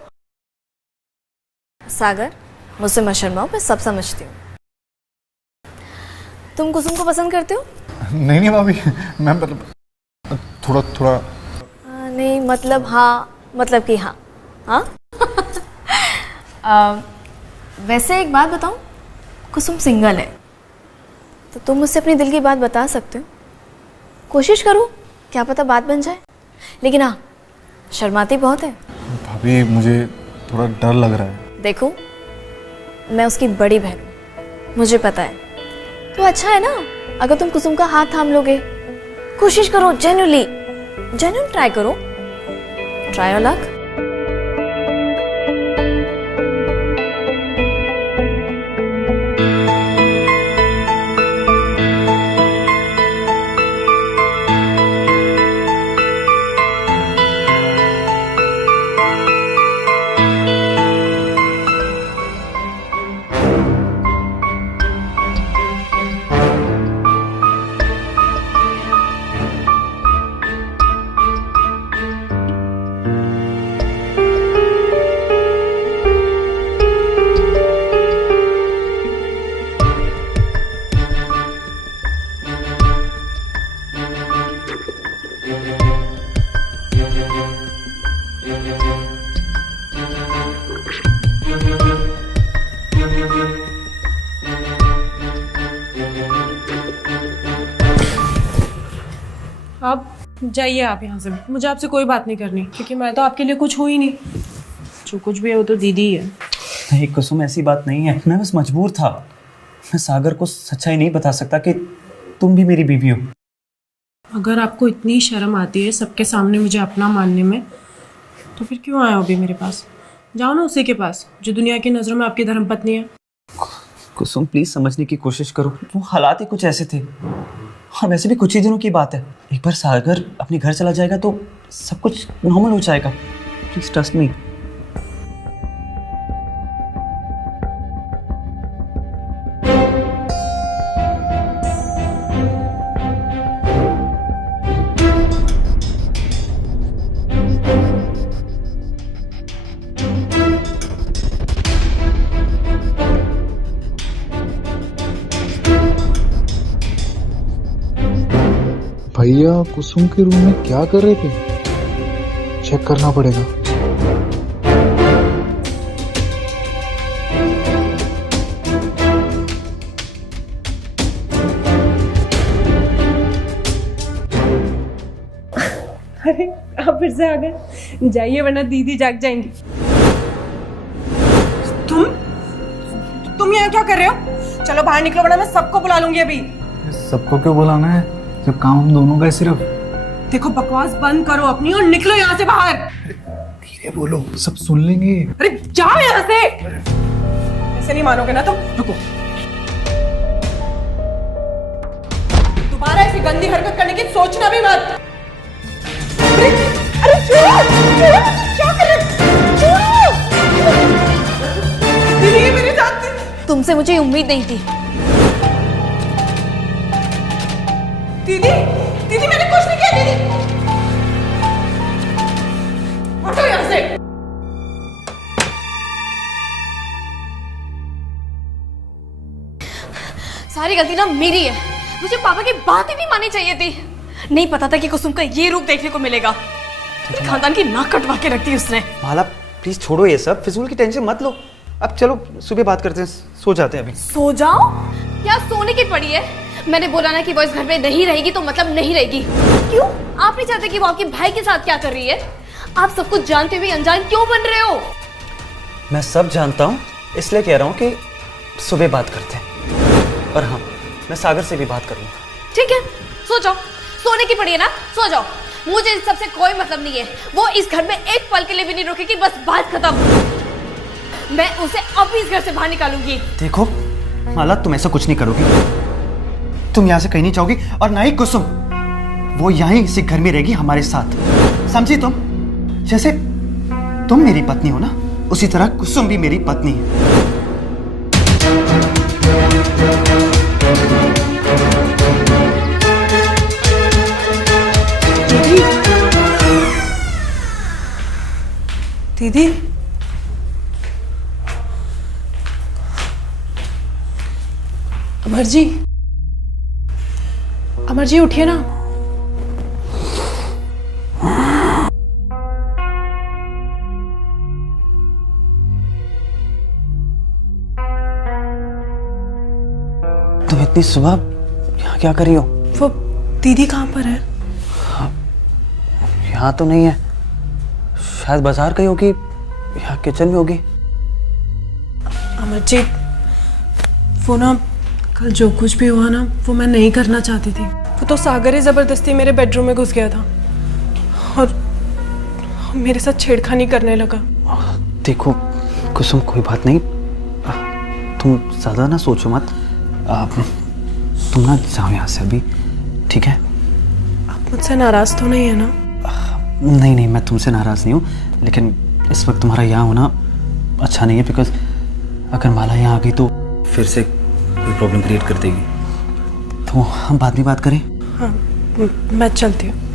सागर, मुझसे मत शर्माओ, मैं सब समझती हूँ। तुम कुसुम को पसंद करते हो? नहीं भाभी, मैं मतलब थोड़ा नहीं, मतलब हाँ, मतलब कि हाँ। हाँ? वैसे एक बात बताऊँ, कुसुम सिंगल है, तो तुम मुझसे अपने दिल की बात बता सकते हो। कोशिश करो, क्या पता बात बन जाए। लेकिन हाँ, शर्माती बहुत है। भाभी मुझे थोड़ा डर लग रहा है। देखो, मैं उसकी बड़ी बहन हूँ, मुझे पता है। तो अच्छा है ना अगर तुम कुसुम का हाथ थाम लोगे। कोशिश करो, जेन्युइन ट्राई करो। Try your luck. अब जाइए आप यहाँ से, मुझे आपसे कोई बात नहीं करनी, क्योंकि मैं तो आपके लिए कुछ हूँ ही नहीं। जो कुछ भी है वो तो दीदी ही है। नहीं कुसुम, ऐसी बात नहीं है, मैं बस मजबूर था। मैं सागर को सच्चाई नहीं बता सकता कि तुम भी मेरी बीवी हो। अगर आपको इतनी शर्म आती है सबके सामने मुझे अपना मानने में, तो फिर क्यों आए हो अभी मेरे पास? जाओ ना उसी के पास जो दुनिया की नजरों में आपकी धर्मपत्नी है। कुसुम प्लीज समझने की कोशिश करो, वो हालात ही कुछ ऐसे थे और वैसे भी कुछ ही दिनों की बात है। एक बार सागर अपने घर चला जाएगा तो सब कुछ नॉर्मल हो जाएगा। Please trust me. भैया कुसुम के रूम में क्या कर रहे थे? चेक करना पड़ेगा। अरे आप फिर से आ गए, जाइए वरना दीदी जाग जाएंगी। तुम यहाँ क्या कर रहे हो? चलो बाहर निकलो वरना मैं सबको बुला लूंगी अभी। सबको क्यों बुलाना है जब काम हम दोनों का है सिर्फ? देखो बकवास बंद करो अपनी और निकलो यहाँ से बाहर। धीरे बोलो, सब सुन लेंगे। अरे जाओ यहाँ से। ऐसे नहीं मानोगे ना तुम। रुको, दोबारा ऐसी गंदी हरकत करने की सोचना भी मत। अरे क्या कर रहे हो? दीदी ये मेरे साथ थी। तुमसे मुझे उम्मीद नहीं थी। दीदी दीदी मैंने कुछ नहीं किया। दीदी हटो यहाँ से। सारी गलती ना मेरी है। मुझे पापा की बात ही नहीं माननी चाहिए थी। नहीं पता था कि कुसुम का ये रूप देखने को मिलेगा। खानदान की नाक कटवा के रखती उसने। माला प्लीज छोड़ो ये सब, फिजूल की टेंशन मत लो। अब चलो सुबह बात करते हैं, सो जाते हैं अभी। सो जाओ? क्या सोने की पड़ी है? मैंने बोला ना कि वो इस घर में नहीं रहेगी तो मतलब नहीं रहेगी। क्यों? आप नहीं चाहते कि वो आपके भाई के साथ क्या कर रही है? आप सब कुछ जानते हुए अनजान क्यों बन रहे हो? मैं सब जानता हूँ, इसलिए कह रहा हूँ कि सुबह बात करते हैं। और हाँ, मैं सागर से भी बात करूँगा। ठीक है, सो जाओ। सोने की पड़ी है ना, सो जाओ। मुझे इस सबसे कोई मतलब नहीं है। वो इस घर में एक पल के लिए भी नहीं रुकेगी, बस बात खत्म। मैं उसे अभी इस घर से बाहर निकालूंगी। देखो माला, तुम ऐसा कुछ नहीं करोगी। तुम यहाँ से कहीं नहीं जाओगी और ना ही कुसुम। वो यहीं इसी घर में रहेगी हमारे साथ, समझी तुम? जैसे तुम मेरी पत्नी हो ना, उसी तरह कुसुम भी मेरी पत्नी है। दीदी अमर जी उठिए ना। तुम इतनी सुबह यहाँ क्या कर रही हो? वो दीदी कहाँ पर है? यहाँ तो नहीं है, शायद बाजार गई होगी, यहाँ किचन में होगी। अमर जी वो ना कल जो कुछ भी हुआ ना वो मैं नहीं करना चाहती थी। वो तो सागर ही जबरदस्ती मेरे बेडरूम में घुस गया था और मेरे साथ छेड़खानी करने लगा। देखो कुसुम, कोई बात नहीं, तुम ज्यादा ना सोचो मत। तुम ना जाओ यहाँ से अभी, ठीक है? आप मुझसे नाराज तो नहीं है ना? नहीं नहीं, मैं तुमसे नाराज नहीं हूँ, लेकिन इस वक्त तुम्हारा यहाँ होना अच्छा नहीं है, बिकॉज अगर माला यहाँ आ गई तो फिर से कोई प्रॉब्लम क्रिएट कर देगी। तो हम बाद में बात करें? हाँ, मैं चलती हूँ।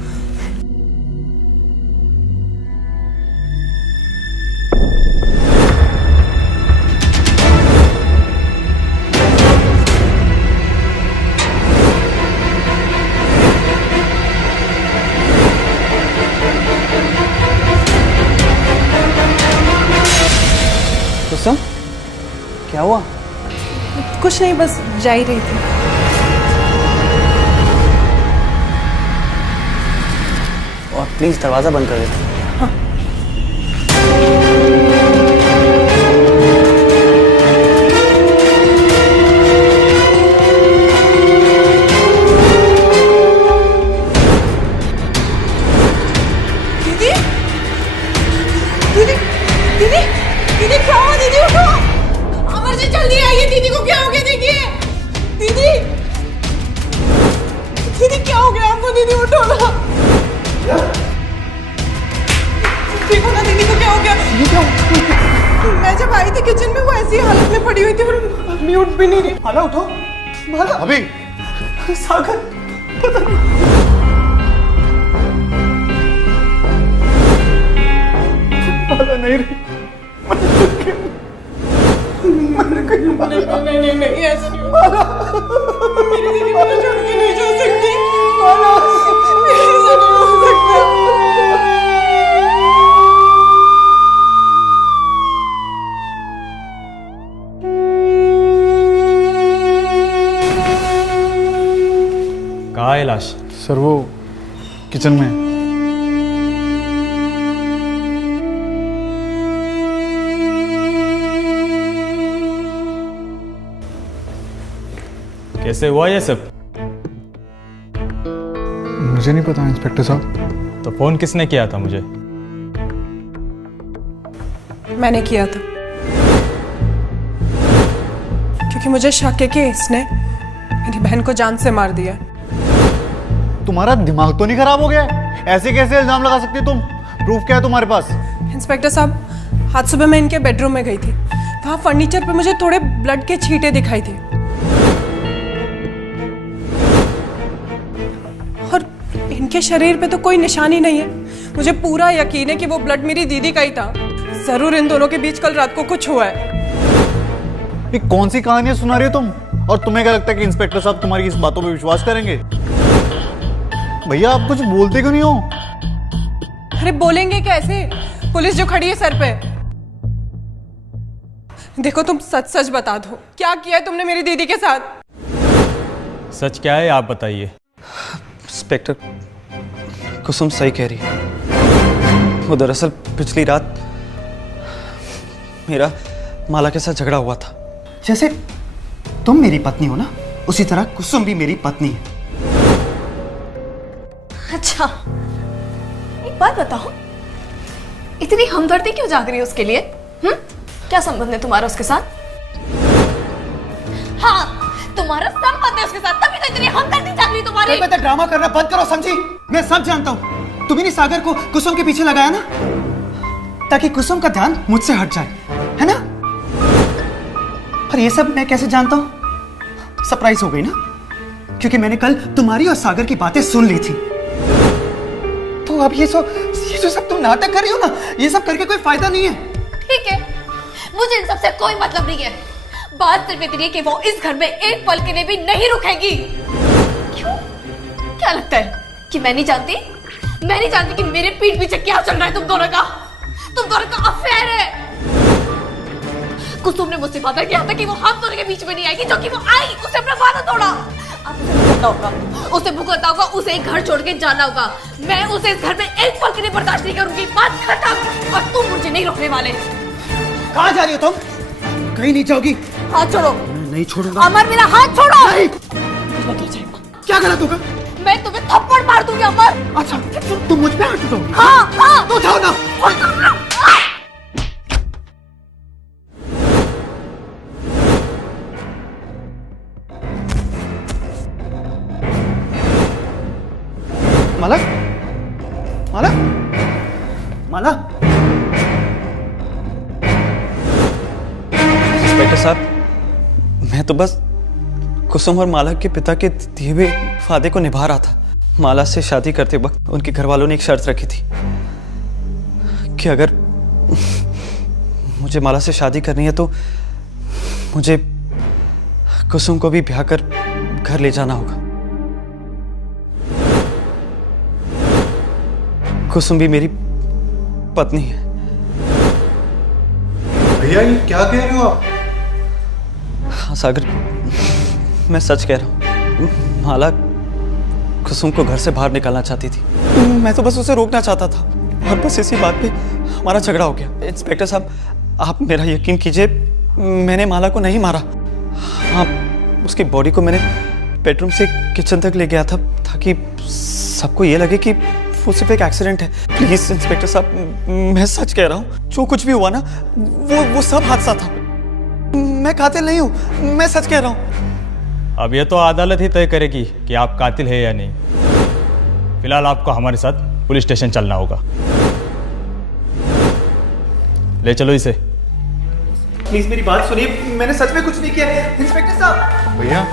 कुसुम, क्या हुआ? कुछ नहीं, बस जा ही रही थी। और प्लीज दरवाजा बंद कर देना। हाँ। दीदी दीदी दीदी जी जल्दी आइए, दीदी को क्या हो गया देखिए। दीदी दीदी क्या हो गया आपको? दीदी उठो ना, देखो ना दीदी को क्या हो गया। मैं जब आई थी किचन में वो ऐसी हालत में पड़ी हुई थी और मम्मी उठ भी नहीं रही। माला उठो, माला अभी। सागर पता नहीं। माला नहीं रही। नहीं ऐसा नहीं होगा। मेरी दीदी मुझे छोड़ के नहीं जा सकती। माला ऐसा नहीं हो सकता। कहाँ है लाश? सर वो किचन में है। कैसे हुआ ये सब? मुझे नहीं पता इंस्पेक्टर साहब। तो फोन किसने किया था मुझे? मैंने किया था, क्योंकि मुझे शक है कि इसने मेरी बहन को जान से मार दिया। तुम्हारा दिमाग तो नहीं खराब हो गया? ऐसे कैसे इल्जाम लगा सकती तुम? प्रूफ क्या है तुम्हारे पास? इंस्पेक्टर साहब, आज सुबह मैं इनके बेडरूम में गई थी। वहाँ फर्नीचर पे मुझे थोड़े ब्लड के छींटे दिखाई थे और इनके शरीर पे तो कोई निशानी नहीं है। मुझे पूरा यकीन है कि वो ब्लड मेरी दीदी का ही था। जरूर इन दोनों के बीच कल रात को कुछ हुआ है। ये कौन सी कहानियां सुना रही हो तुम? और तुम्हें क्या लगता है कि इंस्पेक्टर साहब तुम्हारी इस बातों पे विश्वास करेंगे? भैया आप कुछ बोलते क्यों नहीं हो? अरे बोलेंगे कैसे? पुलिस जो खड़ी है सर पे। देखो तुम सच सच बता दो, क्या किया है तुमने मेरी दीदी के साथ? सच क्या है आप बताइए। इंस्पेक्टर, कुसुम सही कह रही है। वो दरअसल पिछली रात मेरा माला के साथ झगड़ा हुआ था। जैसे तुम मेरी पत्नी हो ना, उसी तरह कुसुम भी मेरी पत्नी है। अच्छा, एक बात बताओ, इतनी हमदर्दी क्यों जाग रही है उसके लिए? क्या संबंध है तुम्हारा उसके साथ? हाँ, तुम्हारा संबंध है उसके साथ, तभी तो इतनी हमदर्दी जाग रही है तुम्हारी। मैं तो ड्रामा करना बंद करो, समझी? मैं सब जानता हूँ। तुम्ही ने सागर को कुसुम के पीछे लगाया ना, ताकि कुसुम का ध्यान मुझसे हट जाए, है ना? और ये सब मैं कैसे जानता हूँ? सरप्राइज हो गई ना, क्योंकि मैंने कल तुम्हारी और सागर की बातें सुन ली थी। तो अब ये जो सब तुम नाटक कर रही हो ना, ये सब करके कोई फायदा नहीं है। ठीक है, मुझे इन सबसे कोई मतलब नहीं है। बात सिर्फ इतनी है कि वो इस घर में एक पल के लिए भी नहीं रुकेगी। क्यों? क्या लगता है कि मैं नहीं जानती? मैं नहीं जानती कि मेरे पीठ पीछे क्या चल रहा है तुम दोनों का? तुम दोनों का अफेयर है। कुसुम ने मुझसे वादा किया था कि वो हम दोनों के बीच में नहीं आएगी, जो कि वो आई। उसने अपना वादा तोड़ा। अब उसे भुगतना होगा, उसे घर छोड़ के जाना होगा। मैं उसे इस घर में एक पल के लिए बर्दाश्त नहीं करूंगी। बात खत्म। और तुम मुझे नहीं रोकने वाले। कहाँ जा रही हो तुम? कहीं नहीं जाओगी। हाथ छोड़ो। नहीं छोड़ूंगा। अमर, मेरा हाथ छोड़ो। नहीं। क्या गलत होगा? मैं तुम्हें थप्पड़ मार दूंगी अमर। अच्छा, तुम मुझ पे हाथ उठाओगी? हाँ हाँ। तो उठाओ ना। माला, माला, माला। इंस्पेक्टर साहब, मैं तो बस कुसुम और माला के पिता के दिए हुए वादे को निभा रहा था। माला से शादी करते वक्त उनके घर वालों ने एक शर्त रखी थी कि अगर मुझे माला से शादी करनी है तो मुझे कुसुम को भी ब्याह कर घर ले जाना होगा। कुसुम भी मेरी पत्नी है। भैया ये क्या कह रहे हो आप? हाँ सागर, मैं सच कह रहा हूँ। माला कुसुम को घर से बाहर निकालना चाहती थी। मैं तो बस उसे रोकना चाहता था और बस इसी बात पे हमारा झगड़ा हो गया। इंस्पेक्टर साहब, आप मेरा यकीन कीजिए, मैंने माला को नहीं मारा। हाँ, उसकी बॉडी को मैंने बेडरूम से किचन तक ले गया था ताकि सबको ये लगे कि वो सिर्फ एक एक्सीडेंट है। प्लीज इंस्पेक्टर साहब, मैं सच कह रहा हूँ, जो कुछ भी हुआ ना वो सब हादसा था। मैं कातिल नहीं हूँ, मैं सच कह रहा हूँ। अब ये तो अदालत ही तय करेगी कि आप कातिल है या नहीं। फिलहाल आपको हमारे साथ पुलिस स्टेशन चलना होगा। ले चलो इसे। प्लीज मेरी बात सुनिए, मैंने सच में कुछ नहीं किया। इंस्पेक्टर साहब। भैया